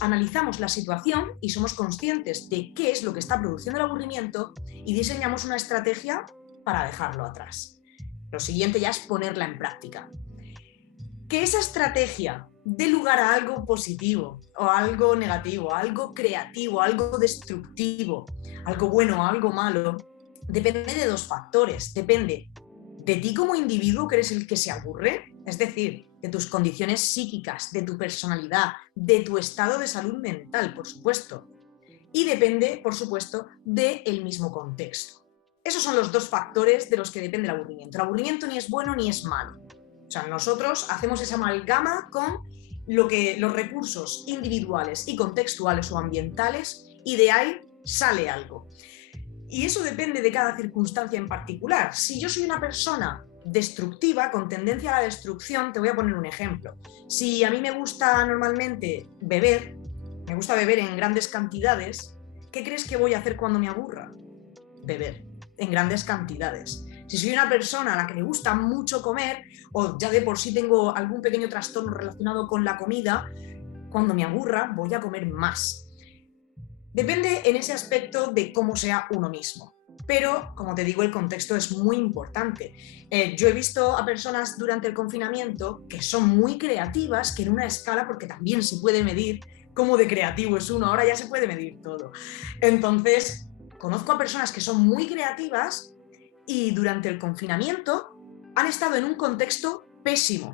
analizamos la situación y somos conscientes de qué es lo que está produciendo el aburrimiento y diseñamos una estrategia para dejarlo atrás. Lo siguiente ya es ponerla en práctica. Que esa estrategia dé lugar a algo positivo o algo negativo, algo creativo, algo destructivo, algo bueno o algo malo, depende de dos factores. Depende de ti como individuo, que eres el que se aburre, es decir, de tus condiciones psíquicas, de tu personalidad, de tu estado de salud mental, por supuesto. Y depende, por supuesto, del mismo contexto. Esos son los dos factores de los que depende el aburrimiento. El aburrimiento ni es bueno ni es malo. O sea, nosotros hacemos esa amalgama con los recursos individuales y contextuales o ambientales, y de ahí sale algo. Y eso depende de cada circunstancia en particular. Si yo soy una persona destructiva, con tendencia a la destrucción, te voy a poner un ejemplo. Si a mí me gusta normalmente beber, me gusta beber en grandes cantidades, ¿qué crees que voy a hacer cuando me aburra? Beber en grandes cantidades. Si soy una persona a la que le gusta mucho comer, o ya de por sí tengo algún pequeño trastorno relacionado con la comida, cuando me aburra voy a comer más. Depende en ese aspecto de cómo sea uno mismo. Pero, como te digo, el contexto es muy importante. Yo he visto a personas durante el confinamiento que son muy creativas, que en una escala, porque también se puede medir cómo de creativo es uno, ahora ya se puede medir todo. Entonces, conozco a personas que son muy creativas y durante el confinamiento han estado en un contexto pésimo,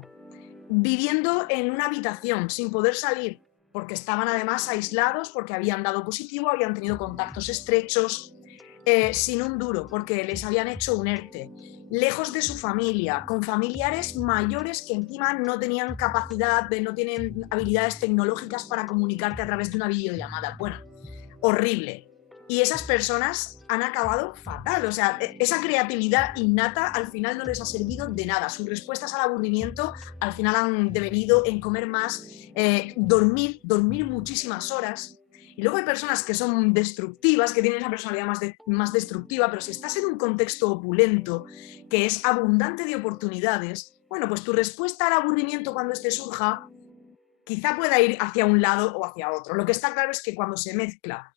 viviendo en una habitación sin poder salir, porque estaban además aislados, porque habían dado positivo, habían tenido contactos estrechos, sin un duro, porque les habían hecho un ERTE, lejos de su familia, con familiares mayores que encima no tenían capacidad, no tienen habilidades tecnológicas para comunicarte a través de una videollamada. Bueno, horrible. Y esas personas han acabado fatal, o sea, esa creatividad innata al final no les ha servido de nada. Sus respuestas al aburrimiento al final han devenido en comer más, dormir muchísimas horas. Y luego hay personas que son destructivas, que tienen esa personalidad más destructiva, pero si estás en un contexto opulento, que es abundante de oportunidades, bueno, pues tu respuesta al aburrimiento cuando este surja quizá pueda ir hacia un lado o hacia otro. Lo que está claro es que cuando se mezcla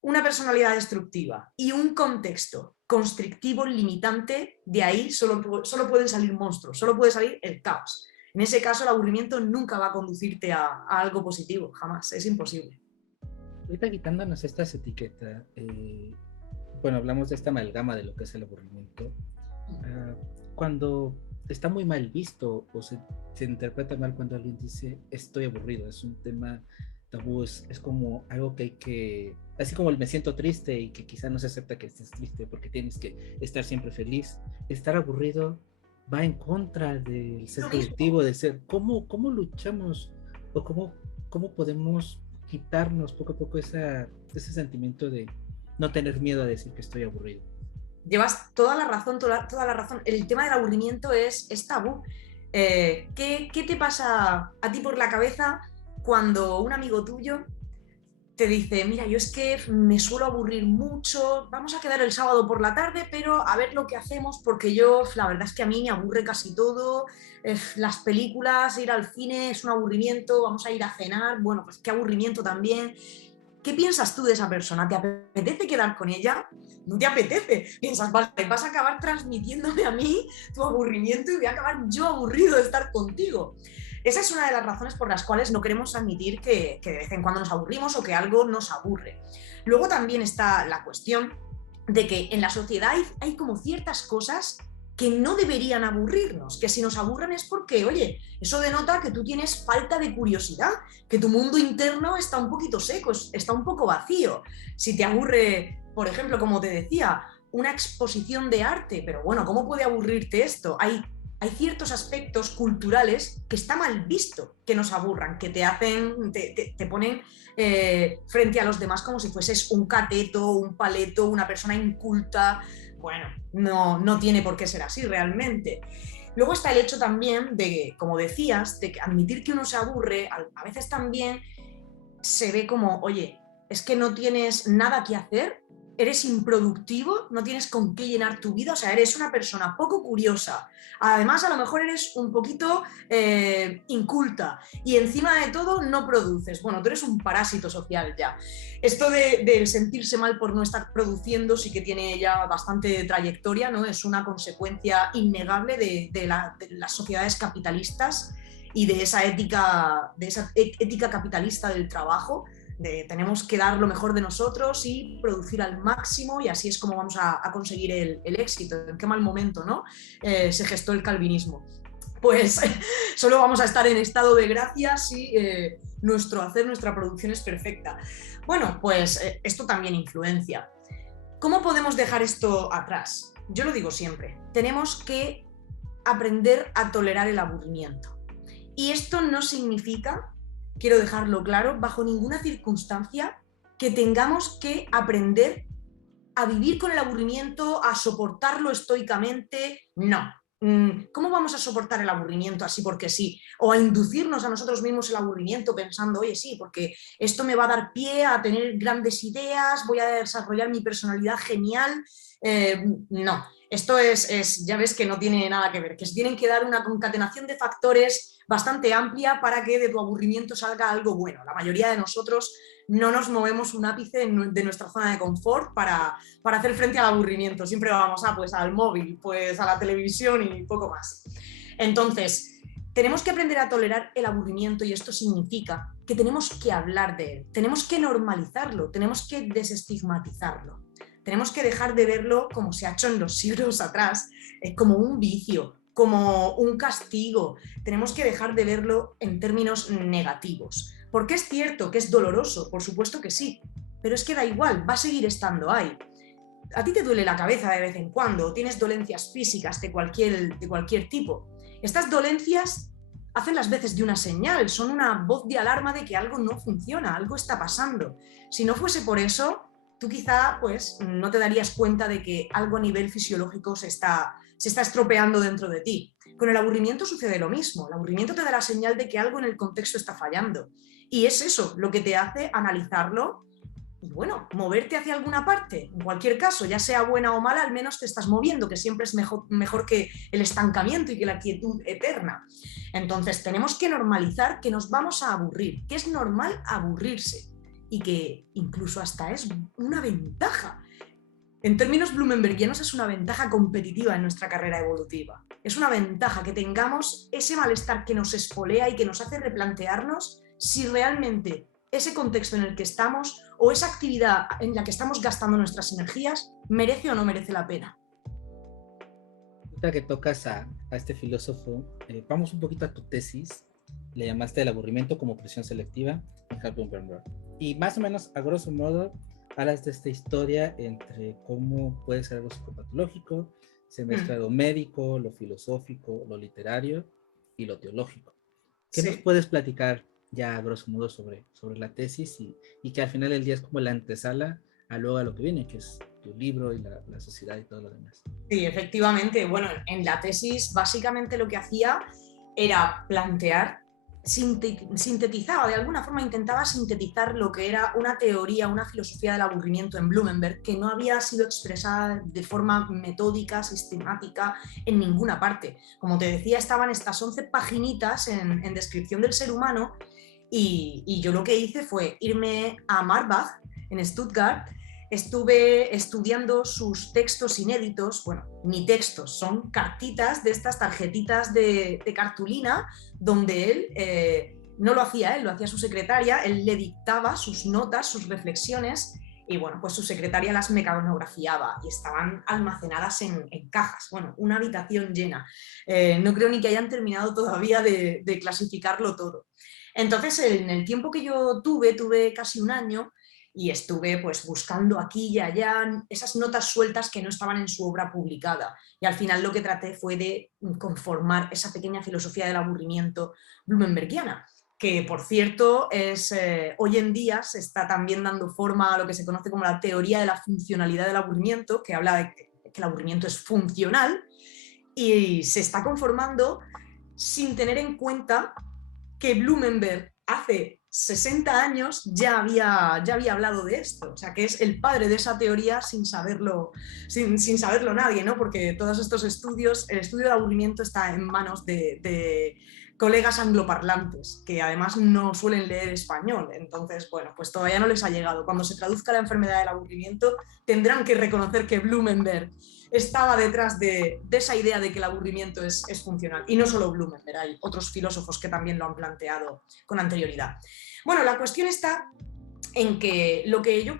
una personalidad destructiva y un contexto constrictivo, limitante, de ahí solo pueden salir monstruos, solo puede salir el caos. En ese caso, el aburrimiento nunca va a conducirte a algo positivo, jamás, es imposible. Ahorita quitándonos estas etiquetas, bueno, hablamos de esta amalgama de lo que es el aburrimiento. Cuando está muy mal visto o se interpreta mal cuando alguien dice estoy aburrido, es un tema tabú, es como algo que hay que, así como el me siento triste y que quizá no se acepta que estés triste porque tienes que estar siempre feliz, estar aburrido va en contra del ser productivo, de ser, ¿cómo luchamos o cómo podemos quitarnos poco a poco ese sentimiento de no tener miedo a decir que estoy aburrido? Llevas toda la razón, toda la razón. El tema del aburrimiento es tabú. ¿Qué te pasa a ti por la cabeza cuando un amigo tuyo te dice, mira, yo es que me suelo aburrir mucho, vamos a quedar el sábado por la tarde, pero a ver lo que hacemos, porque yo, la verdad es que a mí me aburre casi todo, las películas, ir al cine es un aburrimiento, vamos a ir a cenar, bueno, pues qué aburrimiento también. ¿Qué piensas tú de esa persona? ¿Te apetece quedar con ella? No te apetece. Piensas, vale, vas a acabar transmitiéndome a mí tu aburrimiento y voy a acabar yo aburrido de estar contigo. Esa es una de las razones por las cuales no queremos admitir que de vez en cuando nos aburrimos o que algo nos aburre. Luego también está la cuestión de que en la sociedad hay como ciertas cosas que no deberían aburrirnos, que si nos aburren es porque, oye, eso denota que tú tienes falta de curiosidad, que tu mundo interno está un poquito seco, está un poco vacío. Si te aburre, por ejemplo, como te decía, una exposición de arte, pero bueno, ¿cómo puede aburrirte esto? Hay ciertos aspectos culturales que está mal visto que nos aburran, que te hacen, te ponen frente a los demás como si fueses un cateto, un paleto, una persona inculta. Bueno, no tiene por qué ser así realmente. Luego está el hecho también de, como decías, de admitir que uno se aburre, a veces también se ve como, oye, es que no tienes nada que hacer, eres improductivo, no tienes con qué llenar tu vida, o sea, eres una persona poco curiosa, además a lo mejor eres un poquito inculta y encima de todo no produces, bueno, tú eres un parásito social ya. Esto de sentirse mal por no estar produciendo sí que tiene ya bastante trayectoria, ¿no? Es una consecuencia innegable de las sociedades capitalistas y de esa ética capitalista del trabajo, tenemos que dar lo mejor de nosotros y producir al máximo, y así es como vamos a conseguir el éxito. En qué mal momento, ¿no? Se gestó el calvinismo. Pues solo vamos a estar en estado de gracia si nuestra producción es perfecta. Bueno, pues esto también influencia. ¿Cómo podemos dejar esto atrás? Yo lo digo siempre, tenemos que aprender a tolerar el aburrimiento. Y esto no significa, quiero dejarlo claro, bajo ninguna circunstancia que tengamos que aprender a vivir con el aburrimiento, a soportarlo estoicamente. No. ¿Cómo vamos a soportar el aburrimiento así porque sí? O a inducirnos a nosotros mismos el aburrimiento pensando, oye, sí, porque esto me va a dar pie a tener grandes ideas, voy a desarrollar mi personalidad genial. No, esto ya ves que no tiene nada que ver, que se tienen que dar una concatenación de factores bastante amplia para que de tu aburrimiento salga algo bueno. La mayoría de nosotros no nos movemos un ápice de nuestra zona de confort para hacer frente al aburrimiento. Siempre vamos pues al móvil, pues a la televisión y poco más. Entonces, tenemos que aprender a tolerar el aburrimiento y esto significa que tenemos que hablar de él, tenemos que normalizarlo, tenemos que desestigmatizarlo. Tenemos que dejar de verlo como se ha hecho en los siglos atrás, como un vicio, como un castigo. Tenemos que dejar de verlo en términos negativos. Porque es cierto que es doloroso, por supuesto que sí, pero es que da igual, va a seguir estando ahí. A ti te duele la cabeza de vez en cuando, tienes dolencias físicas de cualquier tipo. Estas dolencias hacen las veces de una señal, son una voz de alarma de que algo no funciona, algo está pasando. Si no fuese por eso, tú quizá pues, no te darías cuenta de que algo a nivel fisiológico se está estropeando dentro de ti. Con el aburrimiento sucede lo mismo. El aburrimiento te da la señal de que algo en el contexto está fallando. Y es eso lo que te hace analizarlo y, bueno, moverte hacia alguna parte. En cualquier caso, ya sea buena o mala, al menos te estás moviendo, que siempre es mejor que el estancamiento y que la quietud eterna. Entonces, tenemos que normalizar que nos vamos a aburrir, que es normal aburrirse y que incluso hasta es una ventaja. En términos blumenbergianos es una ventaja competitiva en nuestra carrera evolutiva. Es una ventaja que tengamos ese malestar que nos espolea y que nos hace replantearnos si realmente ese contexto en el que estamos o esa actividad en la que estamos gastando nuestras energías merece o no merece la pena. Ahorita que tocas a este filósofo, vamos un poquito a tu tesis. Le llamaste el aburrimiento como presión selectiva en Hartmut Bernburg. Y más o menos, a grosso modo, hablas de esta historia entre cómo puede ser algo psicopatológico, se mezcla lo médico, lo filosófico, lo literario y lo teológico. ¿Qué nos puedes platicar ya a grosso modo sobre la tesis y que al final del día es como la antesala a luego a lo que viene, que es tu libro y la sociedad y todo lo demás? Sí, efectivamente. Bueno, en la tesis básicamente lo que hacía era plantear, sintetizaba, de alguna forma intentaba sintetizar lo que era una teoría, una filosofía del aburrimiento en Blumenberg que no había sido expresada de forma metódica, sistemática en ninguna parte. Como te decía, estaban estas 11 paginitas en descripción del ser humano y yo lo que hice fue irme a Marbach, en Stuttgart. Estuve estudiando sus textos inéditos, bueno, ni textos, son cartitas de estas tarjetitas de cartulina, donde él, no lo hacía él, lo hacía su secretaria, él le dictaba sus notas, sus reflexiones, y bueno, pues su secretaria las mecanografiaba y estaban almacenadas en cajas, bueno, una habitación llena. No creo ni que hayan terminado todavía de clasificarlo todo. Entonces, en el tiempo que yo tuve casi un año, y estuve pues buscando aquí y allá esas notas sueltas que no estaban en su obra publicada, y al final lo que traté fue de conformar esa pequeña filosofía del aburrimiento blumenbergiana, que por cierto es, hoy en día se está también dando forma a lo que se conoce como la teoría de la funcionalidad del aburrimiento, que habla de que el aburrimiento es funcional y se está conformando sin tener en cuenta que Blumenberg hace 60 años ya había hablado de esto, o sea que es el padre de esa teoría sin saberlo nadie, ¿no? Porque todos estos estudios, el estudio del aburrimiento está en manos de colegas angloparlantes, que además no suelen leer español, entonces, bueno, pues todavía no les ha llegado. Cuando se traduzca la enfermedad del aburrimiento, tendrán que reconocer que Blumenberg estaba detrás de esa idea de que el aburrimiento es funcional. Y no solo Blumenberg, hay otros filósofos que también lo han planteado con anterioridad. Bueno, la cuestión está en que lo que yo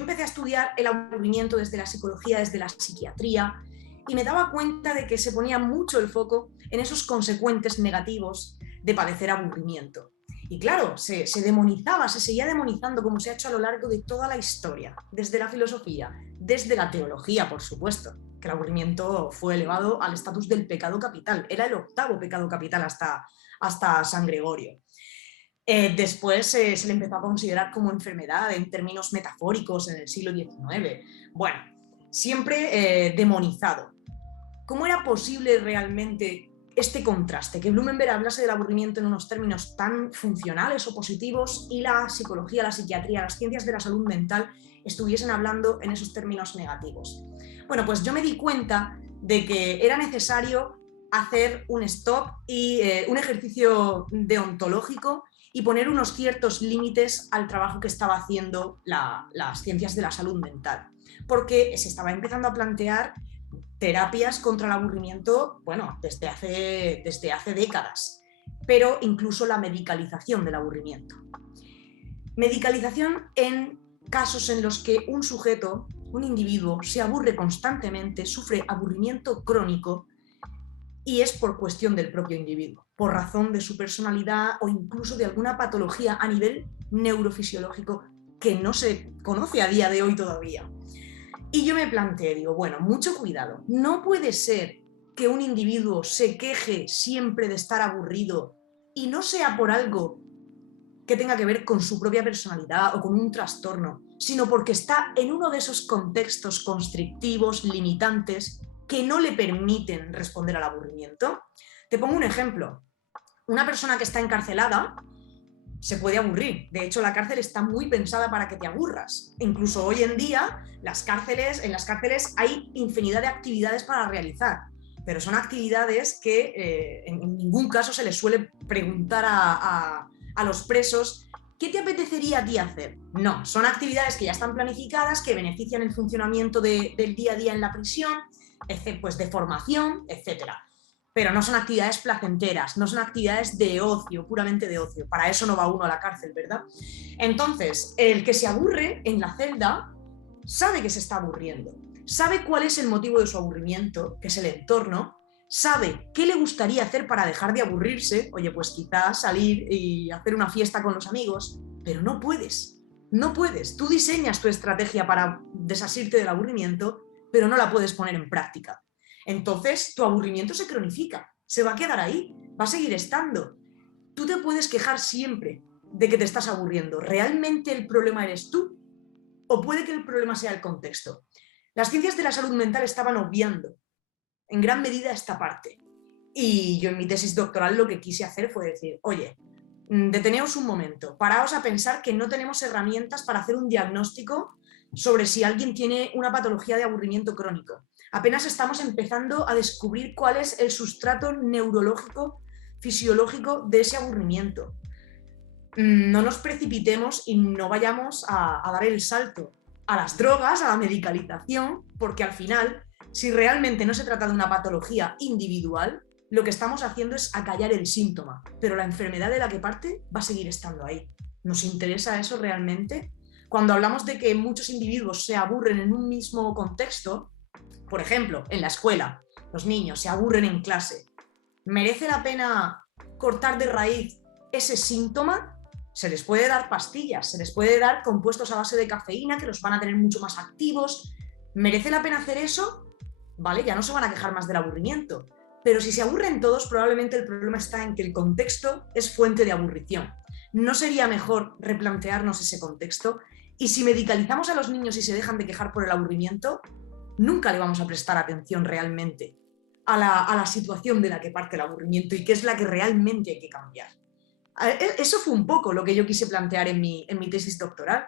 empecé a estudiar el aburrimiento desde la psicología, desde la psiquiatría, y me daba cuenta de que se ponía mucho el foco en esos consecuentes negativos de padecer aburrimiento. Y claro, se demonizaba, se seguía demonizando como se ha hecho a lo largo de toda la historia, desde la filosofía, desde la teología, por supuesto, que el aburrimiento fue elevado al estatus del pecado capital, era el 8º pecado capital hasta San Gregorio. Después se le empezó a considerar como enfermedad en términos metafóricos en el siglo XIX. Bueno, siempre demonizado. ¿Cómo era posible realmente este contraste? Que Blumenberg hablase del aburrimiento en unos términos tan funcionales o positivos y la psicología, la psiquiatría, las ciencias de la salud mental estuviesen hablando en esos términos negativos. Bueno, pues yo me di cuenta de que era necesario hacer un stop y un ejercicio deontológico y poner unos ciertos límites al trabajo que estaba haciendo las ciencias de la salud mental, porque se estaba empezando a plantear terapias contra el aburrimiento, bueno, desde hace décadas, pero incluso la medicalización del aburrimiento. Medicalización en casos en los que un sujeto, un individuo, se aburre constantemente, sufre aburrimiento crónico y es por cuestión del propio individuo, por razón de su personalidad o incluso de alguna patología a nivel neurofisiológico que no se conoce a día de hoy todavía. Y yo me planteé, digo, bueno, mucho cuidado, no puede ser que un individuo se queje siempre de estar aburrido y no sea por algo que tenga que ver con su propia personalidad o con un trastorno, sino porque está en uno de esos contextos constrictivos, limitantes, que no le permiten responder al aburrimiento. Te pongo un ejemplo. Una persona que está encarcelada se puede aburrir. De hecho, la cárcel está muy pensada para que te aburras. Incluso hoy en día, en las cárceles hay infinidad de actividades para realizar, pero son actividades que en ningún caso se les suele preguntar a los presos ¿qué te apetecería a ti hacer? No, son actividades que ya están planificadas, que benefician el funcionamiento del día a día en la prisión, pues de formación, etcétera. Pero no son actividades placenteras, no son actividades de ocio, puramente de ocio. Para eso no va uno a la cárcel, ¿verdad? Entonces, el que se aburre en la celda sabe que se está aburriendo, sabe cuál es el motivo de su aburrimiento, que es el entorno, sabe qué le gustaría hacer para dejar de aburrirse, oye, pues quizás salir y hacer una fiesta con los amigos, pero no puedes, no puedes. Tú diseñas tu estrategia para desasirte del aburrimiento, pero no la puedes poner en práctica. Entonces tu aburrimiento se cronifica, se va a quedar ahí, va a seguir estando. Tú te puedes quejar siempre de que te estás aburriendo. ¿Realmente el problema eres tú? ¿O puede que el problema sea el contexto? Las ciencias de la salud mental estaban obviando en gran medida esta parte. Y yo en mi tesis doctoral lo que quise hacer fue decir, oye, deteneos un momento, paraos a pensar que no tenemos herramientas para hacer un diagnóstico sobre si alguien tiene una patología de aburrimiento crónico. Apenas estamos empezando a descubrir cuál es el sustrato neurológico, fisiológico de ese aburrimiento. No nos precipitemos y no vayamos a dar el salto a las drogas, a la medicalización, porque al final, si realmente no se trata de una patología individual, lo que estamos haciendo es acallar el síntoma, pero la enfermedad de la que parte va a seguir estando ahí. ¿Nos interesa eso realmente? Cuando hablamos de que muchos individuos se aburren en un mismo contexto, por ejemplo, en la escuela, los niños se aburren en clase, ¿merece la pena cortar de raíz ese síntoma? se les puede dar pastillas, se les puede dar compuestos a base de cafeína que los van a tener mucho más activos. ¿Merece la pena hacer eso? Vale, ya no se van a quejar más del aburrimiento. Pero si se aburren todos, probablemente el problema está en que el contexto es fuente de aburrición. ¿No sería mejor replantearnos ese contexto? Y si medicalizamos a los niños y se dejan de quejar por el aburrimiento, nunca le vamos a prestar atención realmente a la situación de la que parte el aburrimiento y qué es la que realmente hay que cambiar. Eso fue un poco lo que yo quise plantear en mi tesis doctoral.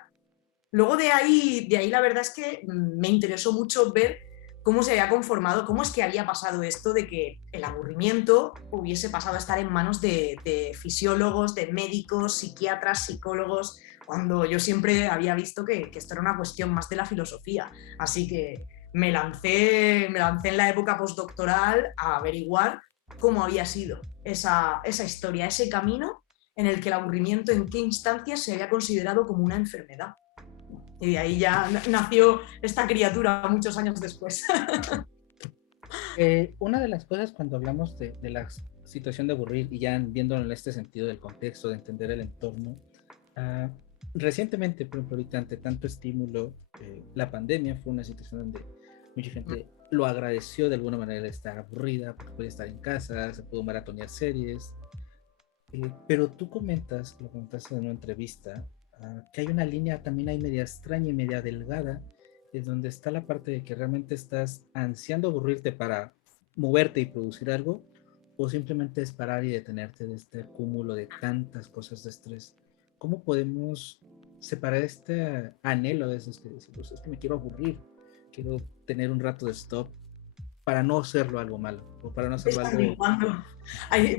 Luego de ahí la verdad es que me interesó mucho ver cómo se había conformado, cómo es que había pasado esto de que el aburrimiento hubiese pasado a estar en manos de fisiólogos, de médicos, psiquiatras, psicólogos, cuando yo siempre había visto que esto era una cuestión más de la filosofía. Así que me lancé en la época postdoctoral a averiguar cómo había sido esa historia, ese camino en el que el aburrimiento, en qué instancias se había considerado como una enfermedad. Y de ahí ya nació esta criatura muchos años después. Una de las cosas cuando hablamos de la situación de aburrir, y ya viéndolo en este sentido del contexto, de entender el entorno, recientemente, por ejemplo, ahorita ante tanto estímulo, la pandemia fue una situación donde mucha gente lo agradeció de alguna manera de estar aburrida, porque podía estar en casa, se pudo maratonear series. Pero tú lo comentaste en una entrevista, que hay una línea también ahí media extraña y media delgada, es donde está la parte de que realmente estás ansiando aburrirte para moverte y producir algo, o simplemente es parar y detenerte de este cúmulo de tantas cosas de estrés. ¿Cómo podemos separar este anhelo de esos que decimos, es que me quiero aburrir, quiero tener un rato de stop para no hacerlo algo malo, o para no hacerlo algo...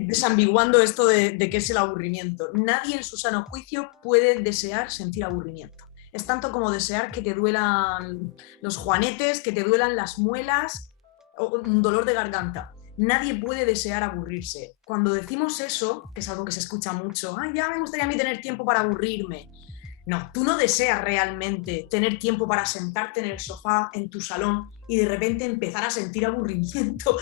Desambiguando esto de qué es el aburrimiento. Nadie en su sano juicio puede desear sentir aburrimiento. Es tanto como desear que te duelan los juanetes, que te duelan las muelas, o un dolor de garganta. Nadie puede desear aburrirse. Cuando decimos eso, que es algo que se escucha mucho, "Ay, ya me gustaría a mí tener tiempo para aburrirme". No, tú no deseas realmente tener tiempo para sentarte en el sofá, en tu salón, y de repente empezar a sentir aburrimiento.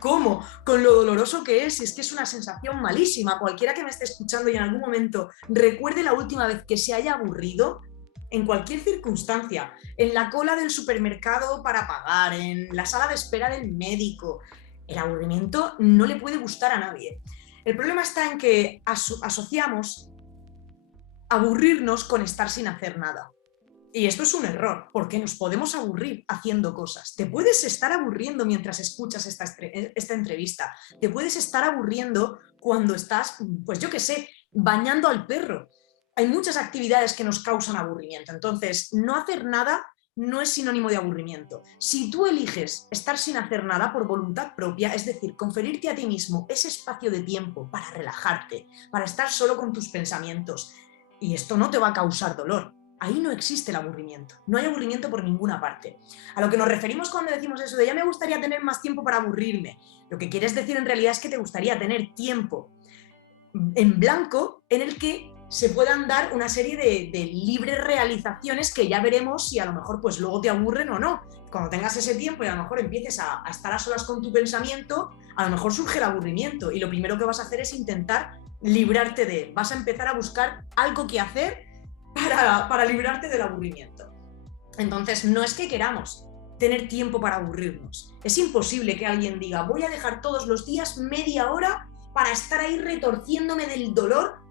¿Cómo? Con lo doloroso que es que es una sensación malísima. Cualquiera que me esté escuchando y en algún momento recuerde la última vez que se haya aburrido, en cualquier circunstancia, en la cola del supermercado para pagar, en la sala de espera del médico, el aburrimiento no le puede gustar a nadie. El problema está en que asociamos aburrirnos con estar sin hacer nada. Y esto es un error, porque nos podemos aburrir haciendo cosas. Te puedes estar aburriendo mientras escuchas esta entrevista. Te puedes estar aburriendo cuando estás, pues yo qué sé, bañando al perro. Hay muchas actividades que nos causan aburrimiento. Entonces, no hacer nada no es sinónimo de aburrimiento. Si tú eliges estar sin hacer nada por voluntad propia, es decir, conferirte a ti mismo ese espacio de tiempo para relajarte, para estar solo con tus pensamientos, y esto no te va a causar dolor, ahí no existe el aburrimiento. No hay aburrimiento por ninguna parte. A lo que nos referimos cuando decimos eso de ya me gustaría tener más tiempo para aburrirme, lo que quieres decir en realidad es que te gustaría tener tiempo en blanco en el que se puedan dar una serie de libres realizaciones que ya veremos si a lo mejor pues luego te aburren o no. Cuando tengas ese tiempo y a lo mejor empieces a estar a solas con tu pensamiento, a lo mejor surge el aburrimiento y lo primero que vas a hacer es intentar librarte de él. Vas a empezar a buscar algo que hacer para librarte del aburrimiento. Entonces, no es que queramos tener tiempo para aburrirnos. Es imposible que alguien diga, voy a dejar todos los días media hora para estar ahí retorciéndome del dolor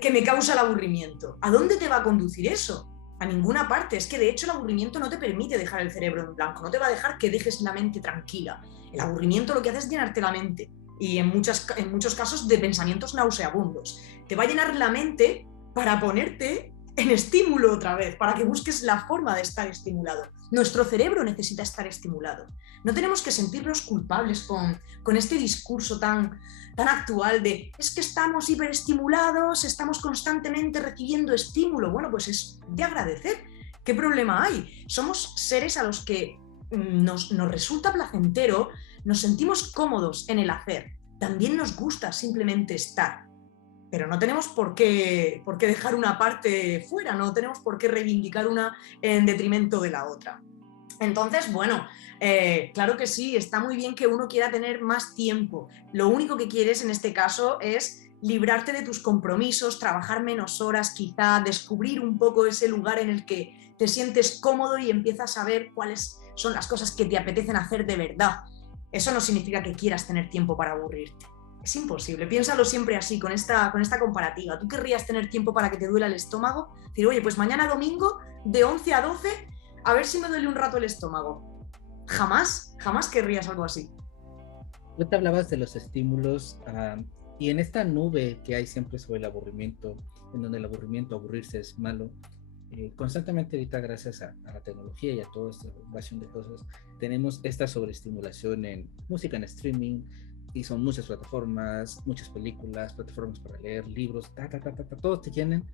que me causa el aburrimiento. ¿A dónde te va a conducir eso? A ninguna parte. Es que de hecho el aburrimiento no te permite dejar el cerebro en blanco, no te va a dejar que dejes la mente tranquila. El aburrimiento lo que hace es llenarte la mente, y en muchos casos de pensamientos nauseabundos. Te va a llenar la mente para ponerte en estímulo otra vez, para que busques la forma de estar estimulado. Nuestro cerebro necesita estar estimulado. No tenemos que sentirnos culpables con este discurso tan actual de es que estamos hiperestimulados, estamos constantemente recibiendo estímulo. Bueno, pues es de agradecer. ¿Qué problema hay? Somos seres a los que nos resulta placentero, nos sentimos cómodos en el hacer. También nos gusta simplemente estar. Pero no tenemos por qué dejar una parte fuera, no tenemos por qué reivindicar una en detrimento de la otra. Entonces, bueno, claro que sí, está muy bien que uno quiera tener más tiempo. Lo único que quieres en este caso es librarte de tus compromisos, trabajar menos horas, quizá descubrir un poco ese lugar en el que te sientes cómodo y empiezas a ver cuáles son las cosas que te apetecen hacer de verdad. Eso no significa que quieras tener tiempo para aburrirte. Es imposible. Piénsalo siempre así, con esta comparativa. ¿Tú querrías tener tiempo para que te duela el estómago? Decir, oye, pues mañana domingo, de 11 a 12, a ver si me duele un rato el estómago. Jamás querrías algo así. Tú te hablabas de los estímulos y en esta nube que hay siempre sobre el aburrimiento, en donde el aburrirse es malo, constantemente ahorita gracias a la tecnología y a toda esta invasión de cosas, tenemos esta sobreestimulación en música, en streaming, y son muchas plataformas, muchas películas, plataformas para leer, libros, todos te llenan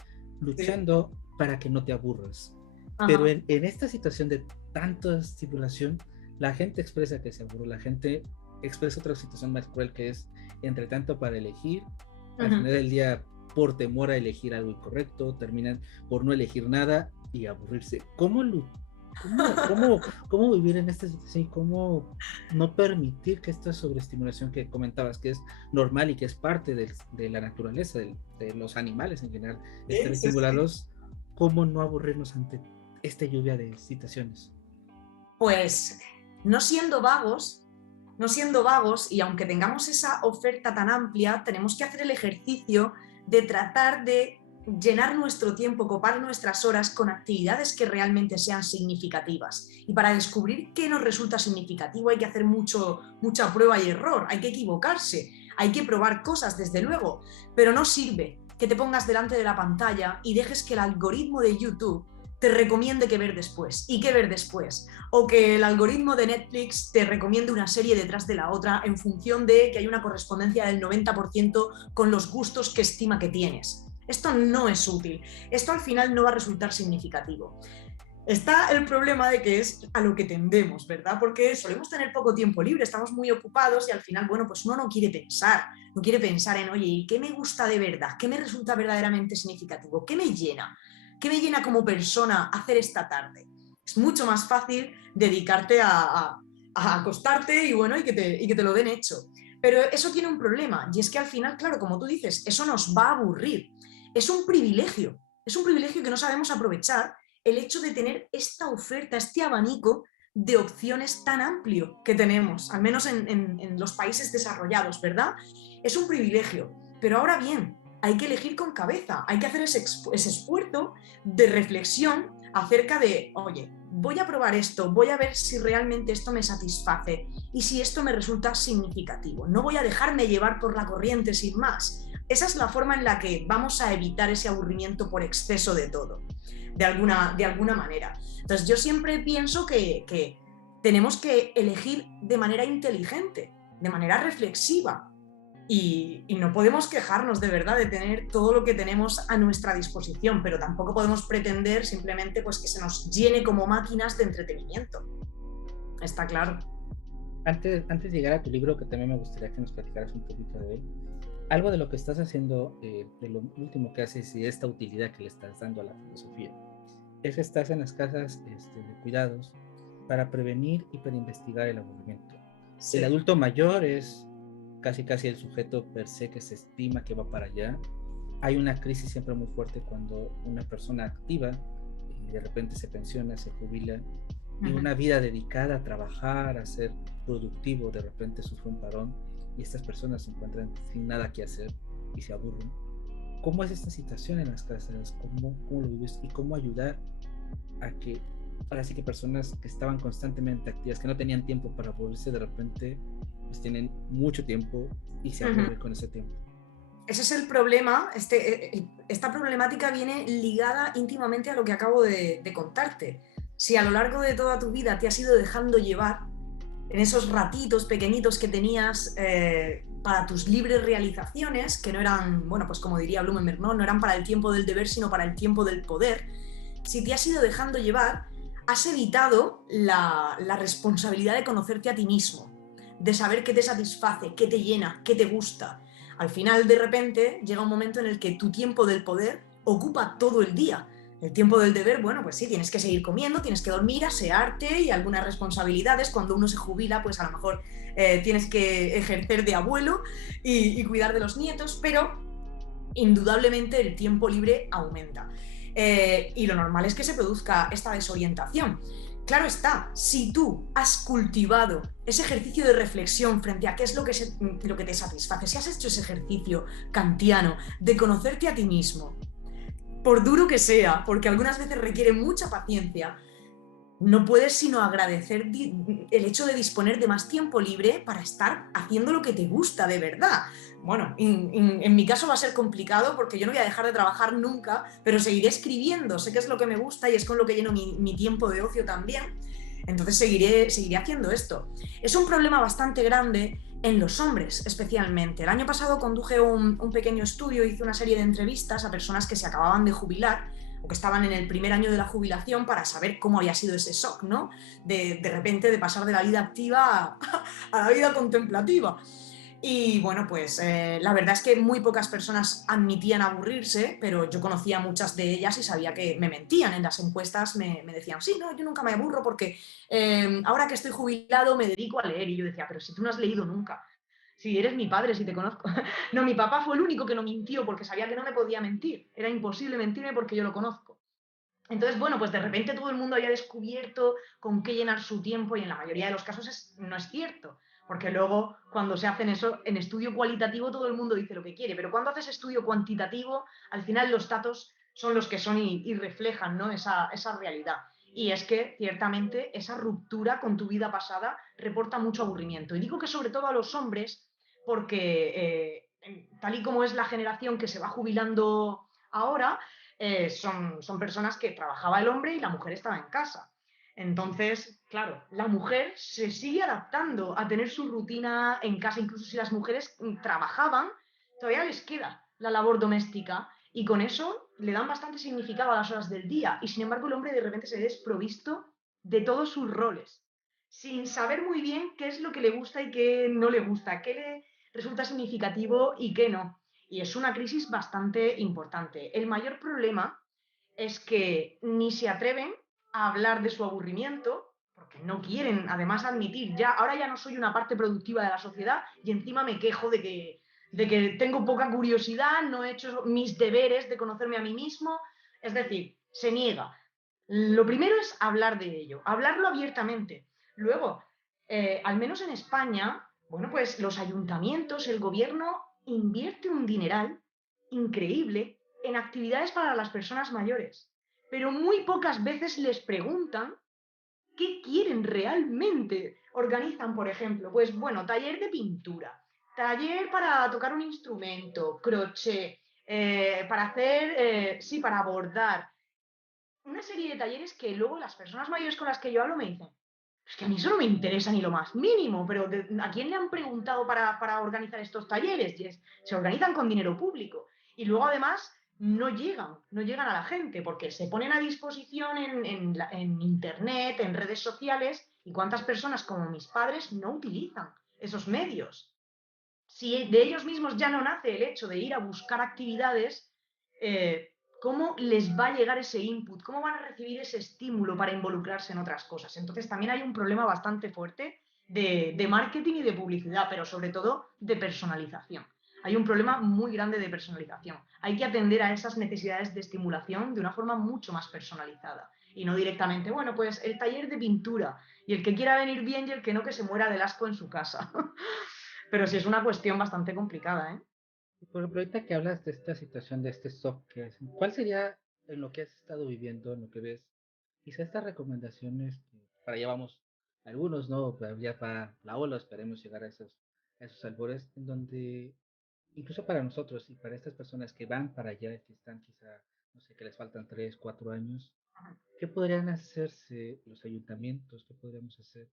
luchando para que no te aburras. Ajá. Pero en esta situación de tanta estimulación, la gente expresa que se aburre, la gente expresa otra situación más cruel que es, entre tanto para elegir, al final del día, por temor a elegir algo incorrecto, terminan por no elegir nada y aburrirse. ¿Cómo vivir en esta situación y cómo no permitir que esta sobreestimulación que comentabas, que es normal y que es parte de la naturaleza, de los animales en general, estén estimulados, cómo no aburrirnos ante esta lluvia de situaciones? Pues no siendo vagos, y aunque tengamos esa oferta tan amplia, tenemos que hacer el ejercicio de tratar de llenar nuestro tiempo, copar nuestras horas con actividades que realmente sean significativas. Y para descubrir qué nos resulta significativo hay que hacer mucha prueba y error, hay que equivocarse, hay que probar cosas, desde luego, pero no sirve que te pongas delante de la pantalla y dejes que el algoritmo de YouTube te recomiende qué ver después y qué ver después, o que el algoritmo de Netflix te recomiende una serie detrás de la otra en función de que hay una correspondencia del 90% con los gustos que estima que tienes. Esto no es útil, esto al final no va a resultar significativo. Está el problema de que es a lo que tendemos, ¿verdad? Porque solemos tener poco tiempo libre, estamos muy ocupados y al final, bueno, pues uno no quiere pensar en, oye, ¿y qué me gusta de verdad? ¿Qué me resulta verdaderamente significativo? ¿Qué me llena? ¿Qué me llena como persona hacer esta tarde? Es mucho más fácil dedicarte a acostarte y bueno, y que te lo den hecho. Pero eso tiene un problema, y es que al final, claro, como tú dices, eso nos va a aburrir. Es un privilegio que no sabemos aprovechar, el hecho de tener esta oferta, este abanico de opciones tan amplio que tenemos, al menos en los países desarrollados, ¿verdad? Es un privilegio, pero ahora bien, hay que elegir con cabeza, hay que hacer ese esfuerzo de reflexión acerca de, oye, voy a probar esto, voy a ver si realmente esto me satisface y si esto me resulta significativo. No voy a dejarme llevar por la corriente sin más. Esa es la forma en la que vamos a evitar ese aburrimiento por exceso de todo, de alguna manera. Entonces yo siempre pienso que tenemos que elegir de manera inteligente, de manera reflexiva, y no podemos quejarnos de verdad de tener todo lo que tenemos a nuestra disposición, pero tampoco podemos pretender simplemente pues, que se nos llene como máquinas de entretenimiento. Está claro. Antes de llegar a tu libro, que también me gustaría que nos platicaras un poquito de él, algo de lo que estás haciendo, de lo último que haces y esta utilidad que le estás dando a la filosofía, es que estás en las casas de cuidados para prevenir y para investigar el aburrimiento. Sí. El adulto mayor es casi el sujeto per se que se estima que va para allá. Hay una crisis siempre muy fuerte cuando una persona activa de repente se pensiona, se jubila, y una vida dedicada a trabajar, a ser productivo, de repente sufre un parón y estas personas se encuentran sin nada que hacer y se aburren. ¿Cómo es esta situación en las casas? ¿Cómo lo vives? ¿Y cómo ayudar a que, ahora sí que personas que estaban constantemente activas, que no tenían tiempo para aburrirse, de repente pues tienen mucho tiempo y se aburren con ese tiempo? Ese es el problema. Esta problemática viene ligada íntimamente a lo que acabo de contarte. Si a lo largo de toda tu vida te has ido dejando llevar en esos ratitos pequeñitos que tenías para tus libres realizaciones, que no eran, bueno, pues como diría Blumenberg, no eran para el tiempo del deber, sino para el tiempo del poder, si te has ido dejando llevar, has evitado la responsabilidad de conocerte a ti mismo, de saber qué te satisface, qué te llena, qué te gusta. Al final, de repente, llega un momento en el que tu tiempo del poder ocupa todo el día. El tiempo del deber, bueno, pues sí, tienes que seguir comiendo, tienes que dormir, asearte y algunas responsabilidades. Cuando uno se jubila, pues a lo mejor tienes que ejercer de abuelo y cuidar de los nietos, pero indudablemente el tiempo libre aumenta. Y lo normal es que se produzca esta desorientación. Claro está, si tú has cultivado ese ejercicio de reflexión frente a qué es lo que te satisface, si has hecho ese ejercicio kantiano de conocerte a ti mismo, por duro que sea, porque algunas veces requiere mucha paciencia, no puedes sino agradecer el hecho de disponer de más tiempo libre para estar haciendo lo que te gusta de verdad. Bueno, en mi caso va a ser complicado porque yo no voy a dejar de trabajar nunca, pero seguiré escribiendo, sé que es lo que me gusta y es con lo que lleno mi tiempo de ocio también. Entonces seguiré haciendo esto. Es un problema bastante grande en los hombres, especialmente. El año pasado conduje un pequeño estudio, hice una serie de entrevistas a personas que se acababan de jubilar o que estaban en el primer año de la jubilación para saber cómo había sido ese shock, ¿no? De repente de pasar de la vida activa a la vida contemplativa. Y bueno, pues la verdad es que muy pocas personas admitían aburrirse, pero yo conocía a muchas de ellas y sabía que me mentían. En las encuestas me decían, sí, no, yo nunca me aburro porque ahora que estoy jubilado me dedico a leer. Y yo decía, pero si tú no has leído nunca, si eres mi padre, si te conozco. No, mi papá fue el único que no mintió porque sabía que no me podía mentir. Era imposible mentirme porque yo lo conozco. Entonces, bueno, pues de repente todo el mundo había descubierto con qué llenar su tiempo y en la mayoría de los casos no es cierto. Porque luego, cuando se hacen eso, en estudio cualitativo todo el mundo dice lo que quiere, pero cuando haces estudio cuantitativo, al final los datos son los que son y reflejan, ¿no? esa realidad. Y es que, ciertamente, esa ruptura con tu vida pasada reporta mucho aburrimiento. Y digo que sobre todo a los hombres, porque tal y como es la generación que se va jubilando ahora, son personas que trabajaba el hombre y la mujer estaba en casa. Entonces, claro, la mujer se sigue adaptando a tener su rutina en casa, incluso si las mujeres trabajaban, todavía les queda la labor doméstica y con eso le dan bastante significado a las horas del día y sin embargo el hombre de repente se ve desprovisto de todos sus roles, sin saber muy bien qué es lo que le gusta y qué no le gusta, qué le resulta significativo y qué no. Y es una crisis bastante importante. El mayor problema es que ni se atreven a hablar de su aburrimiento, porque no quieren además admitir, ya, ahora ya no soy una parte productiva de la sociedad y encima me quejo de que tengo poca curiosidad, no he hecho mis deberes de conocerme a mí mismo, es decir, se niega. Lo primero es hablar de ello, hablarlo abiertamente. Luego, al menos en España, bueno, pues los ayuntamientos, el gobierno invierte un dineral increíble en actividades para las personas mayores, pero muy pocas veces les preguntan qué quieren realmente. Organizan, por ejemplo, pues bueno, taller de pintura, taller para tocar un instrumento, crochet, para hacer, sí, para bordar. Una serie de talleres que luego las personas mayores con las que yo hablo me dicen, es que a mí eso no me interesa ni lo más mínimo, pero ¿a quién le han preguntado para organizar estos talleres? Se organizan con dinero público. Y luego además no llegan a la gente, porque se ponen a disposición en internet, en redes sociales, y cuántas personas como mis padres no utilizan esos medios. Si de ellos mismos ya no nace el hecho de ir a buscar actividades, ¿cómo les va a llegar ese input? ¿Cómo van a recibir ese estímulo para involucrarse en otras cosas? Entonces también hay un problema bastante fuerte de marketing y de publicidad, pero sobre todo de personalización. Hay un problema muy grande de personalización. Hay que atender a esas necesidades de estimulación de una forma mucho más personalizada y no directamente, bueno, pues el taller de pintura y el que quiera venir bien y el que no, que se muera del asco en su casa. Pero sí es una cuestión bastante complicada, ¿eh? Por ejemplo, ahorita que hablas de esta situación, de este shock, ¿cuál sería en lo que has estado viviendo, en lo que ves, quizá estas recomendaciones, para allá vamos algunos, ¿no? Pero ya para la ola esperemos llegar a esos albores, en donde, incluso para nosotros y para estas personas que van para allá, que están quizá, no sé, que les faltan 3, 4 años, ¿qué podrían hacerse los ayuntamientos? ¿Qué podríamos hacer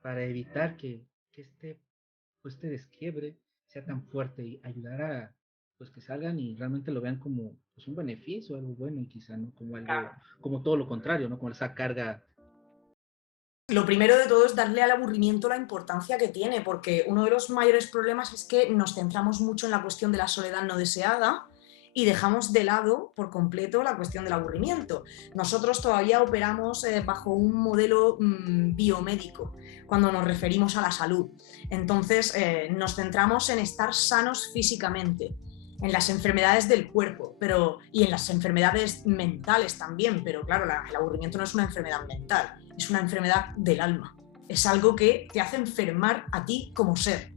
para evitar que este desquiebre sea tan fuerte y ayudar a pues que salgan y realmente lo vean como pues un beneficio, algo bueno y quizá no como algo, como todo lo contrario, ¿no? Como esa carga. Lo primero de todo es darle al aburrimiento la importancia que tiene, porque uno de los mayores problemas es que nos centramos mucho en la cuestión de la soledad no deseada y dejamos de lado por completo la cuestión del aburrimiento. Nosotros todavía operamos bajo un modelo biomédico cuando nos referimos a la salud. Entonces nos centramos en estar sanos físicamente. en las enfermedades del cuerpo, y en las enfermedades mentales también, pero claro, el aburrimiento no es una enfermedad mental, es una enfermedad del alma. Es algo que te hace enfermar a ti como ser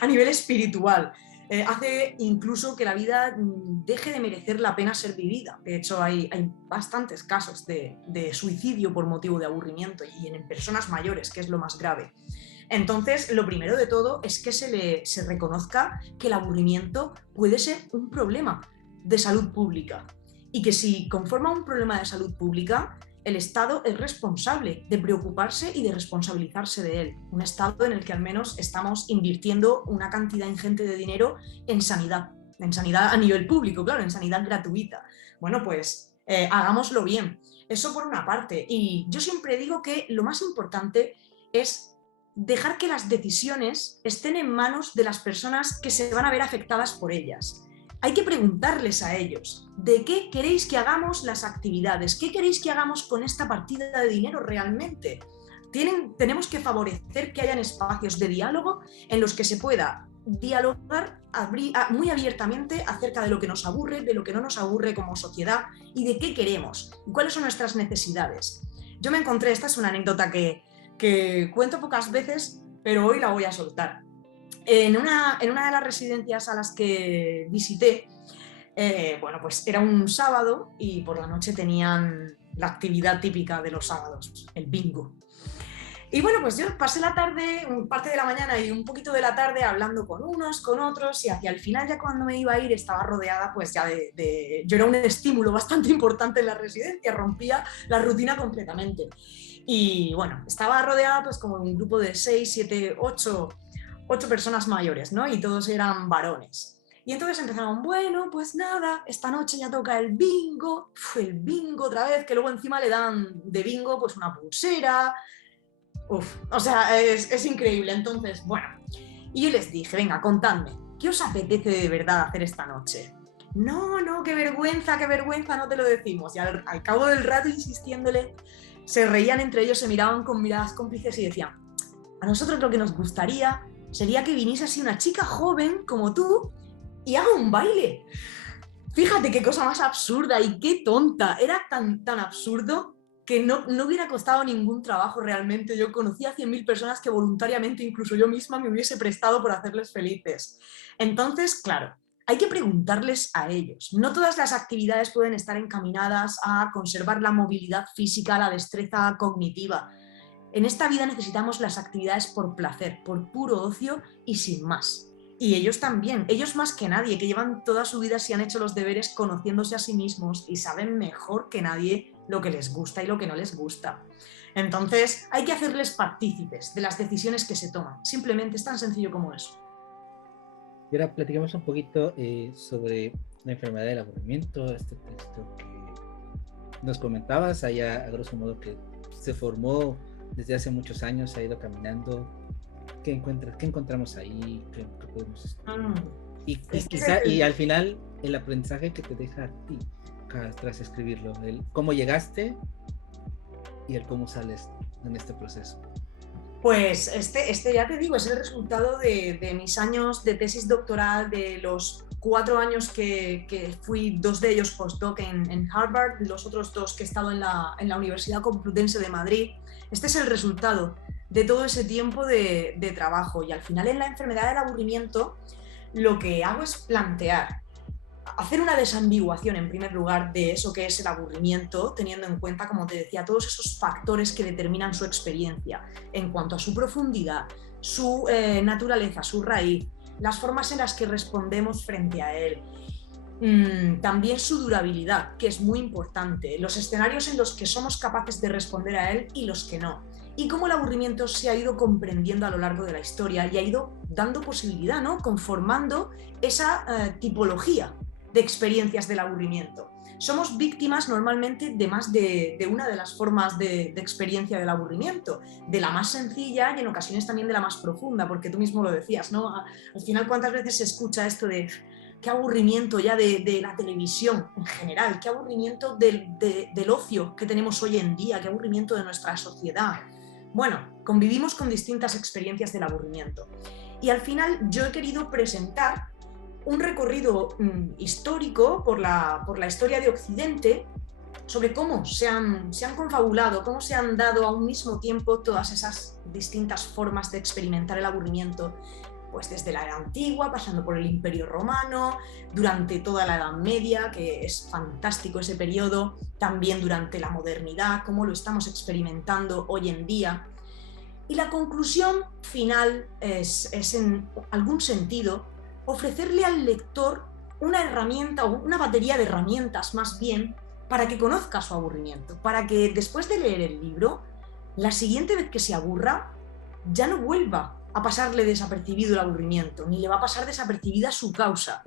a nivel espiritual. Hace incluso que la vida deje de merecer la pena ser vivida. De hecho, hay bastantes casos de suicidio por motivo de aburrimiento y en personas mayores, que es lo más grave. Entonces, lo primero de todo es que se reconozca que el aburrimiento puede ser un problema de salud pública y que si conforma un problema de salud pública, el Estado es responsable de preocuparse y de responsabilizarse de él. Un Estado en el que al menos estamos invirtiendo una cantidad ingente de dinero en sanidad a nivel público, claro, en sanidad gratuita. Bueno, pues hagámoslo bien. Eso por una parte. Y yo siempre digo que lo más importante es dejar que las decisiones estén en manos de las personas que se van a ver afectadas por ellas. Hay que preguntarles a ellos, ¿de qué queréis que hagamos las actividades? ¿Qué queréis que hagamos con esta partida de dinero realmente? Tenemos que favorecer que hayan espacios de diálogo en los que se pueda dialogar muy abiertamente acerca de lo que nos aburre, de lo que no nos aburre como sociedad y de qué queremos y cuáles son nuestras necesidades. Yo me encontré, esta es una anécdota que cuento pocas veces, pero hoy la voy a soltar. En una de las residencias a las que visité, bueno, pues era un sábado y por la noche tenían la actividad típica de los sábados, el bingo. Y bueno, pues yo pasé la tarde, parte de la mañana y un poquito de la tarde hablando con unos, con otros, y hacia el final, ya cuando me iba a ir, estaba rodeada pues ya yo era un estímulo bastante importante en la residencia, rompía la rutina completamente. Y bueno, estaba rodeada pues como un grupo de 6, 7, 8 personas mayores, ¿no? Y todos eran varones. Y entonces empezaron, bueno, pues nada, esta noche ya toca el bingo otra vez, que luego encima le dan de bingo pues una pulsera. O sea, es increíble. Entonces, bueno, y yo les dije, venga, contadme, ¿qué os apetece de verdad hacer esta noche? No, qué vergüenza, no te lo decimos. Y al cabo del rato insistiéndole, se reían entre ellos, se miraban con miradas cómplices y decían, a nosotros lo que nos gustaría sería que viniese así una chica joven como tú y haga un baile. Fíjate qué cosa más absurda y qué tonta. Era tan absurdo que no hubiera costado ningún trabajo realmente. Yo conocía a 100.000 personas que voluntariamente, incluso yo misma, me hubiese prestado por hacerles felices. Entonces, claro, hay que preguntarles a ellos. No todas las actividades pueden estar encaminadas a conservar la movilidad física, la destreza cognitiva. En esta vida necesitamos las actividades por placer, por puro ocio y sin más. Y ellos también, ellos más que nadie, que llevan toda su vida, si han hecho los deberes conociéndose a sí mismos y saben mejor que nadie lo que les gusta y lo que no les gusta. Entonces hay que hacerles partícipes de las decisiones que se toman. Simplemente es tan sencillo como eso. Y ahora platicamos un poquito sobre la enfermedad del aburrimiento, este texto que nos comentabas, allá a grosso modo que se formó desde hace muchos años, ha ido caminando. ¿Qué encontramos ahí? ¿Qué podemos estudiar? Y al final el aprendizaje que te deja a ti tras escribirlo, el cómo llegaste y el cómo sales en este proceso. Pues este ya te digo, es el resultado de mis años de tesis doctoral, de los 4 años que fui, 2 de ellos postdoc en Harvard, los otros 2 que he estado en la Universidad Complutense de Madrid. Este es el resultado de todo ese tiempo de trabajo, y al final en la enfermedad del aburrimiento lo que hago es plantear, hacer una desambiguación en primer lugar de eso que es el aburrimiento, teniendo en cuenta, como te decía, todos esos factores que determinan su experiencia en cuanto a su profundidad, su naturaleza, su raíz, las formas en las que respondemos frente a él. También su durabilidad, que es muy importante, los escenarios en los que somos capaces de responder a él y los que no, y cómo el aburrimiento se ha ido comprendiendo a lo largo de la historia y ha ido dando posibilidad, ¿no? Conformando esa tipología de experiencias del aburrimiento. Somos víctimas normalmente de más de una de las formas de experiencia del aburrimiento, de la más sencilla y en ocasiones también de la más profunda, porque tú mismo lo decías, ¿no? Al final, ¿cuántas veces se escucha esto de qué aburrimiento ya de la televisión en general, qué aburrimiento del ocio que tenemos hoy en día, qué aburrimiento de nuestra sociedad? Bueno, convivimos con distintas experiencias del aburrimiento. Y al final yo he querido presentar un recorrido histórico por la historia de Occidente, sobre cómo se han confabulado, cómo se han dado a un mismo tiempo todas esas distintas formas de experimentar el aburrimiento, pues desde la era antigua, pasando por el Imperio Romano, durante toda la Edad Media, que es fantástico ese periodo, también durante la modernidad, cómo lo estamos experimentando hoy en día. Y la conclusión final es en algún sentido, ofrecerle al lector una herramienta o una batería de herramientas más bien para que conozca su aburrimiento, para que después de leer el libro, la siguiente vez que se aburra, ya no vuelva a pasarle desapercibido el aburrimiento, ni le va a pasar desapercibida su causa.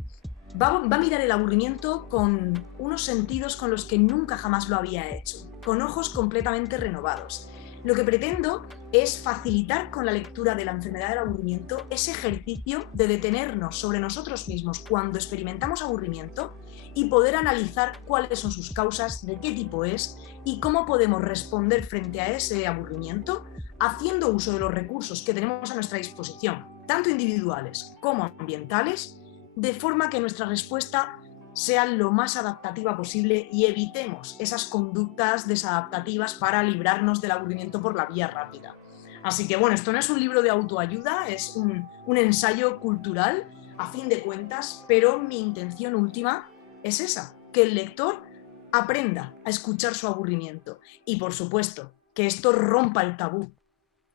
Va a mirar el aburrimiento con unos sentidos con los que nunca jamás lo había hecho, con ojos completamente renovados. Lo que pretendo es facilitar con la lectura de la enfermedad del aburrimiento ese ejercicio de detenernos sobre nosotros mismos cuando experimentamos aburrimiento y poder analizar cuáles son sus causas, de qué tipo es y cómo podemos responder frente a ese aburrimiento haciendo uso de los recursos que tenemos a nuestra disposición, tanto individuales como ambientales, de forma que nuestra respuesta sea lo más adaptativa posible y evitemos esas conductas desadaptativas para librarnos del aburrimiento por la vía rápida. Así que bueno, esto no es un libro de autoayuda, es un ensayo cultural a fin de cuentas, pero mi intención última es esa, que el lector aprenda a escuchar su aburrimiento y por supuesto que esto rompa el tabú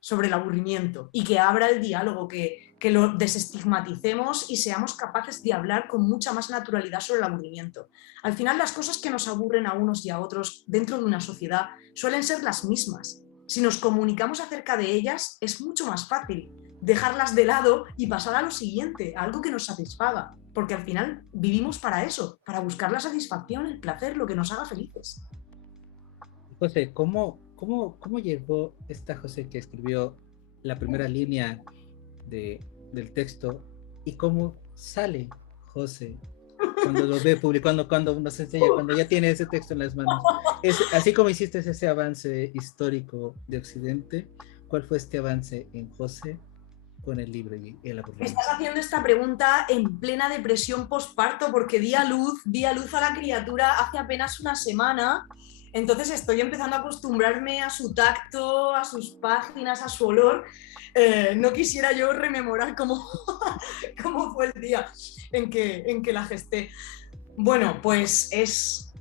sobre el aburrimiento y que abra el diálogo, que lo desestigmaticemos y seamos capaces de hablar con mucha más naturalidad sobre el aburrimiento. Al final, las cosas que nos aburren a unos y a otros dentro de una sociedad suelen ser las mismas. Si nos comunicamos acerca de ellas, es mucho más fácil dejarlas de lado y pasar a lo siguiente, a algo que nos satisfaga, porque al final vivimos para eso, para buscar la satisfacción, el placer, lo que nos haga felices. José, ¿cómo llegó esta José que escribió la primera línea del texto y cómo sale José cuando lo ve publicando, cuando nos enseña, cuando ya tiene ese texto en las manos? Así como hiciste ese avance histórico de Occidente, ¿cuál fue este avance en José con el libro y el aburrimiento? Estás haciendo esta pregunta en plena depresión postparto porque di a luz a la criatura hace apenas una semana. Entonces estoy empezando a acostumbrarme a su tacto, a sus páginas, a su olor. No quisiera yo rememorar cómo fue el día en que la gesté. Bueno, pues es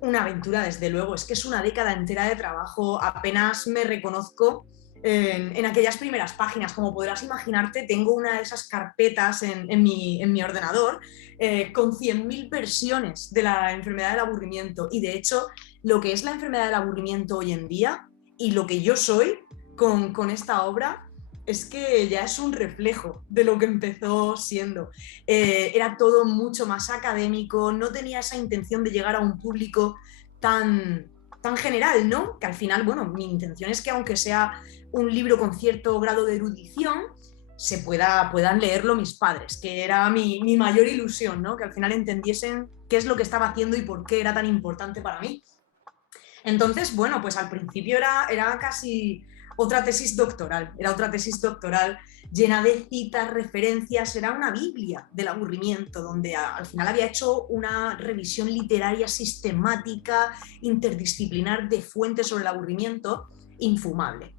una aventura, desde luego. Es que es una década entera de trabajo. Apenas me reconozco en aquellas primeras páginas. Como podrás imaginarte, tengo una de esas carpetas en mi ordenador con 100.000 versiones de la enfermedad del aburrimiento. Y de hecho, lo que es la enfermedad del aburrimiento hoy en día y lo que yo soy con esta obra es que ya es un reflejo de lo que empezó siendo. Era todo mucho más académico, no tenía esa intención de llegar a un público tan general, ¿no? Que al final, bueno, mi intención es que aunque sea un libro con cierto grado de erudición, puedan leerlo mis padres, que era mi mayor ilusión, ¿no? Que al final entendiesen qué es lo que estaba haciendo y por qué era tan importante para mí. Entonces, bueno, pues al principio era casi otra tesis doctoral, llena de citas, referencias, era una biblia del aburrimiento, donde al final había hecho una revisión literaria sistemática, interdisciplinar de fuentes sobre el aburrimiento, infumable.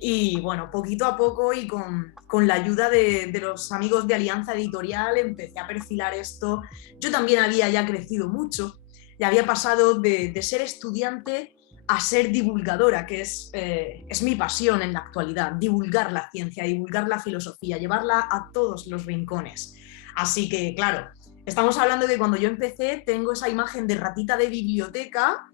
Y bueno, poquito a poco y con la ayuda de los amigos de Alianza Editorial empecé a perfilar esto. Yo también había ya crecido mucho, ya había pasado de ser estudiante a ser divulgadora, que es mi pasión en la actualidad, divulgar la ciencia, divulgar la filosofía, llevarla a todos los rincones. Así que, claro, estamos hablando de que cuando yo empecé tengo esa imagen de ratita de biblioteca,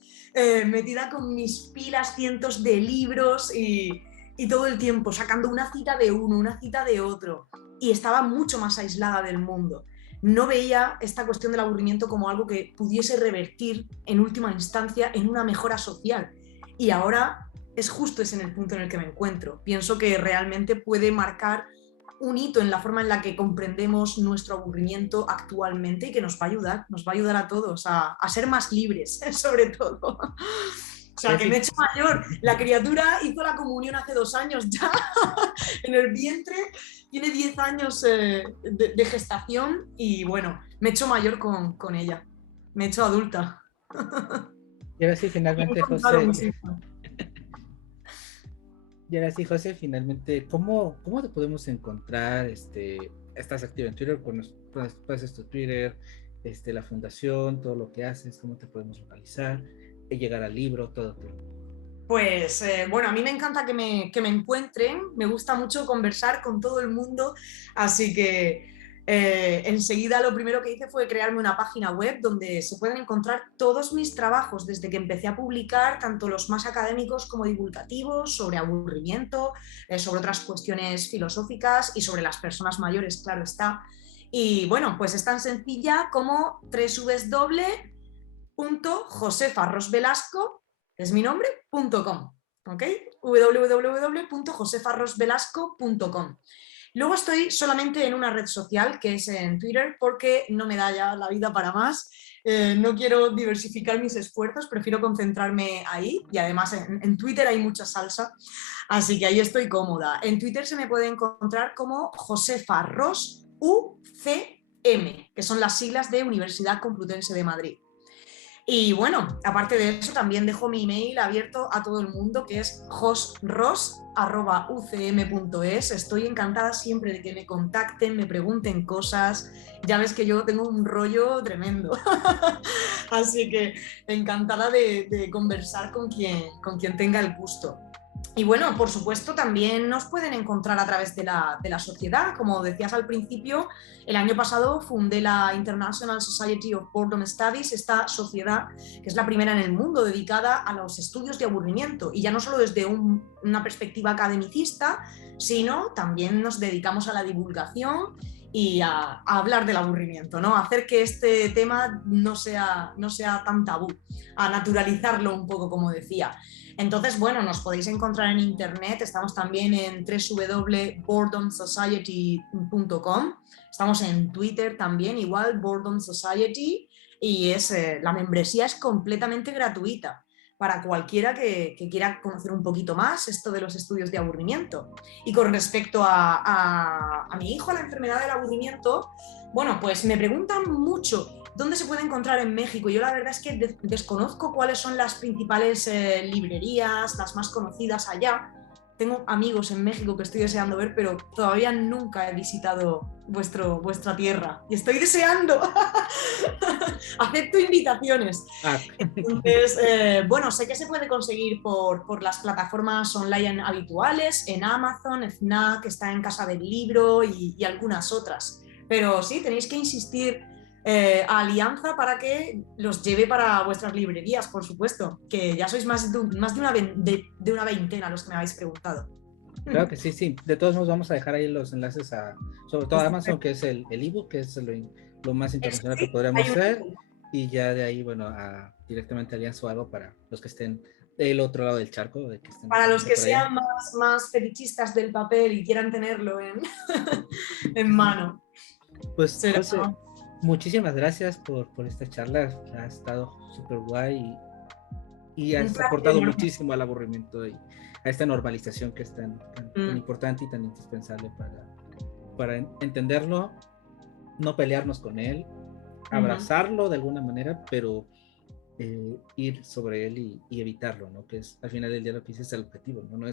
metida con mis pilas, cientos de libros y todo el tiempo sacando una cita de uno, una cita de otro, y estaba mucho más aislada del mundo. No veía esta cuestión del aburrimiento como algo que pudiese revertir en última instancia en una mejora social. Y ahora es justo ese en el punto en el que me encuentro. Pienso que realmente puede marcar un hito en la forma en la que comprendemos nuestro aburrimiento actualmente y que nos va a ayudar a todos a ser más libres, sobre todo. O sea, que me he hecho mayor. La criatura hizo la comunión hace 2 años ya en el vientre. Tiene 10 años de gestación y bueno, me he hecho mayor con ella. Me he hecho adulta. Y ahora sí, finalmente, José. Y ahora sí, José, finalmente, ¿cómo te podemos encontrar? ¿Estás activo en Twitter? ¿Cuál es tu Twitter? La fundación, todo lo que haces, ¿cómo te podemos localizar? Llegar al libro, todo. Pues bueno, a mí me encanta que me encuentren, me gusta mucho conversar con todo el mundo, así que enseguida lo primero que hice fue crearme una página web donde se pueden encontrar todos mis trabajos desde que empecé a publicar, tanto los más académicos como divulgativos, sobre aburrimiento, sobre otras cuestiones filosóficas y sobre las personas mayores, claro está. Y bueno, pues es tan sencilla como www.josefarrosvelasco, es mi nombre, .com, ¿ok? www.josefarrosvelasco.com. Luego estoy solamente en una red social, que es en Twitter, porque no me da ya la vida para más. No quiero diversificar mis esfuerzos, prefiero concentrarme ahí y además en Twitter hay mucha salsa, así que ahí estoy cómoda. En Twitter se me puede encontrar como Josefa Ros UCM, que son las siglas de Universidad Complutense de Madrid. Y bueno, aparte de eso, también dejo mi email abierto a todo el mundo, que es josros@ucm.es. Estoy encantada siempre de que me contacten, me pregunten cosas. Ya ves que yo tengo un rollo tremendo. Así que encantada de conversar con quien tenga el gusto. Y bueno, por supuesto, también nos pueden encontrar a través de la sociedad. Como decías al principio, el año pasado fundé la International Society of Boredom Studies, esta sociedad que es la primera en el mundo dedicada a los estudios de aburrimiento. Y ya no solo desde una perspectiva academicista, sino también nos dedicamos a la divulgación y a hablar del aburrimiento, ¿no? A hacer que este tema no sea tan tabú, a naturalizarlo un poco, como decía. Entonces, bueno, nos podéis encontrar en internet, estamos también en www.boredomsociety.com, estamos en Twitter también, igual, Boredom Society, y la membresía es completamente gratuita para cualquiera que quiera conocer un poquito más esto de los estudios de aburrimiento. Y con respecto a mi hijo, a la enfermedad del aburrimiento, bueno, pues me preguntan mucho dónde se puede encontrar en México. Yo la verdad es que desconozco cuáles son las principales librerías, las más conocidas allá. Tengo amigos en México que estoy deseando ver, pero todavía nunca he visitado vuestra tierra. Y estoy deseando. Acepto invitaciones. Entonces, bueno, sé que se puede conseguir por las plataformas online habituales, en Amazon, FNAC, está en Casa del Libro y algunas otras. Pero sí, tenéis que insistir a Alianza para que los lleve para vuestras librerías, por supuesto, que ya sois más de una veintena los que me habéis preguntado. Claro que sí, sí. De todos modos vamos a dejar ahí los enlaces sobre todo a Amazon, que es el ebook, que es lo más internacional que podríamos hacer, y ya de ahí, bueno, directamente Alianza o algo para los que estén del otro lado del charco. Para los que sean más fetichistas del papel y quieran tenerlo en mano. Pues, José, muchísimas gracias por esta charla, ha estado súper guay y has aportado muchísimo al aburrimiento y a esta normalización que es tan importante y tan indispensable para entenderlo, no pelearnos con él, abrazarlo de alguna manera, pero ir sobre él y evitarlo, ¿no? Que es al final del día lo que dices, es el objetivo, ¿no? No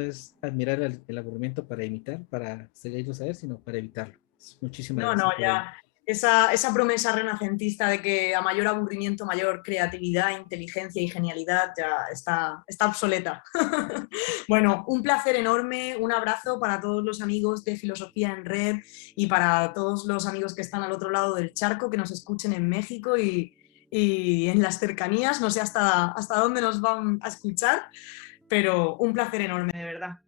es admirar el aburrimiento para imitar, para seguirlo a saber, sino para evitarlo. Muchísimas gracias. No, ya. Esa promesa renacentista de que a mayor aburrimiento, mayor creatividad, inteligencia y genialidad ya está obsoleta. Bueno, un placer enorme, un abrazo para todos los amigos de Filosofía en Red y para todos los amigos que están al otro lado del charco, que nos escuchen en México y en las cercanías, no sé hasta dónde nos van a escuchar, pero un placer enorme, de verdad.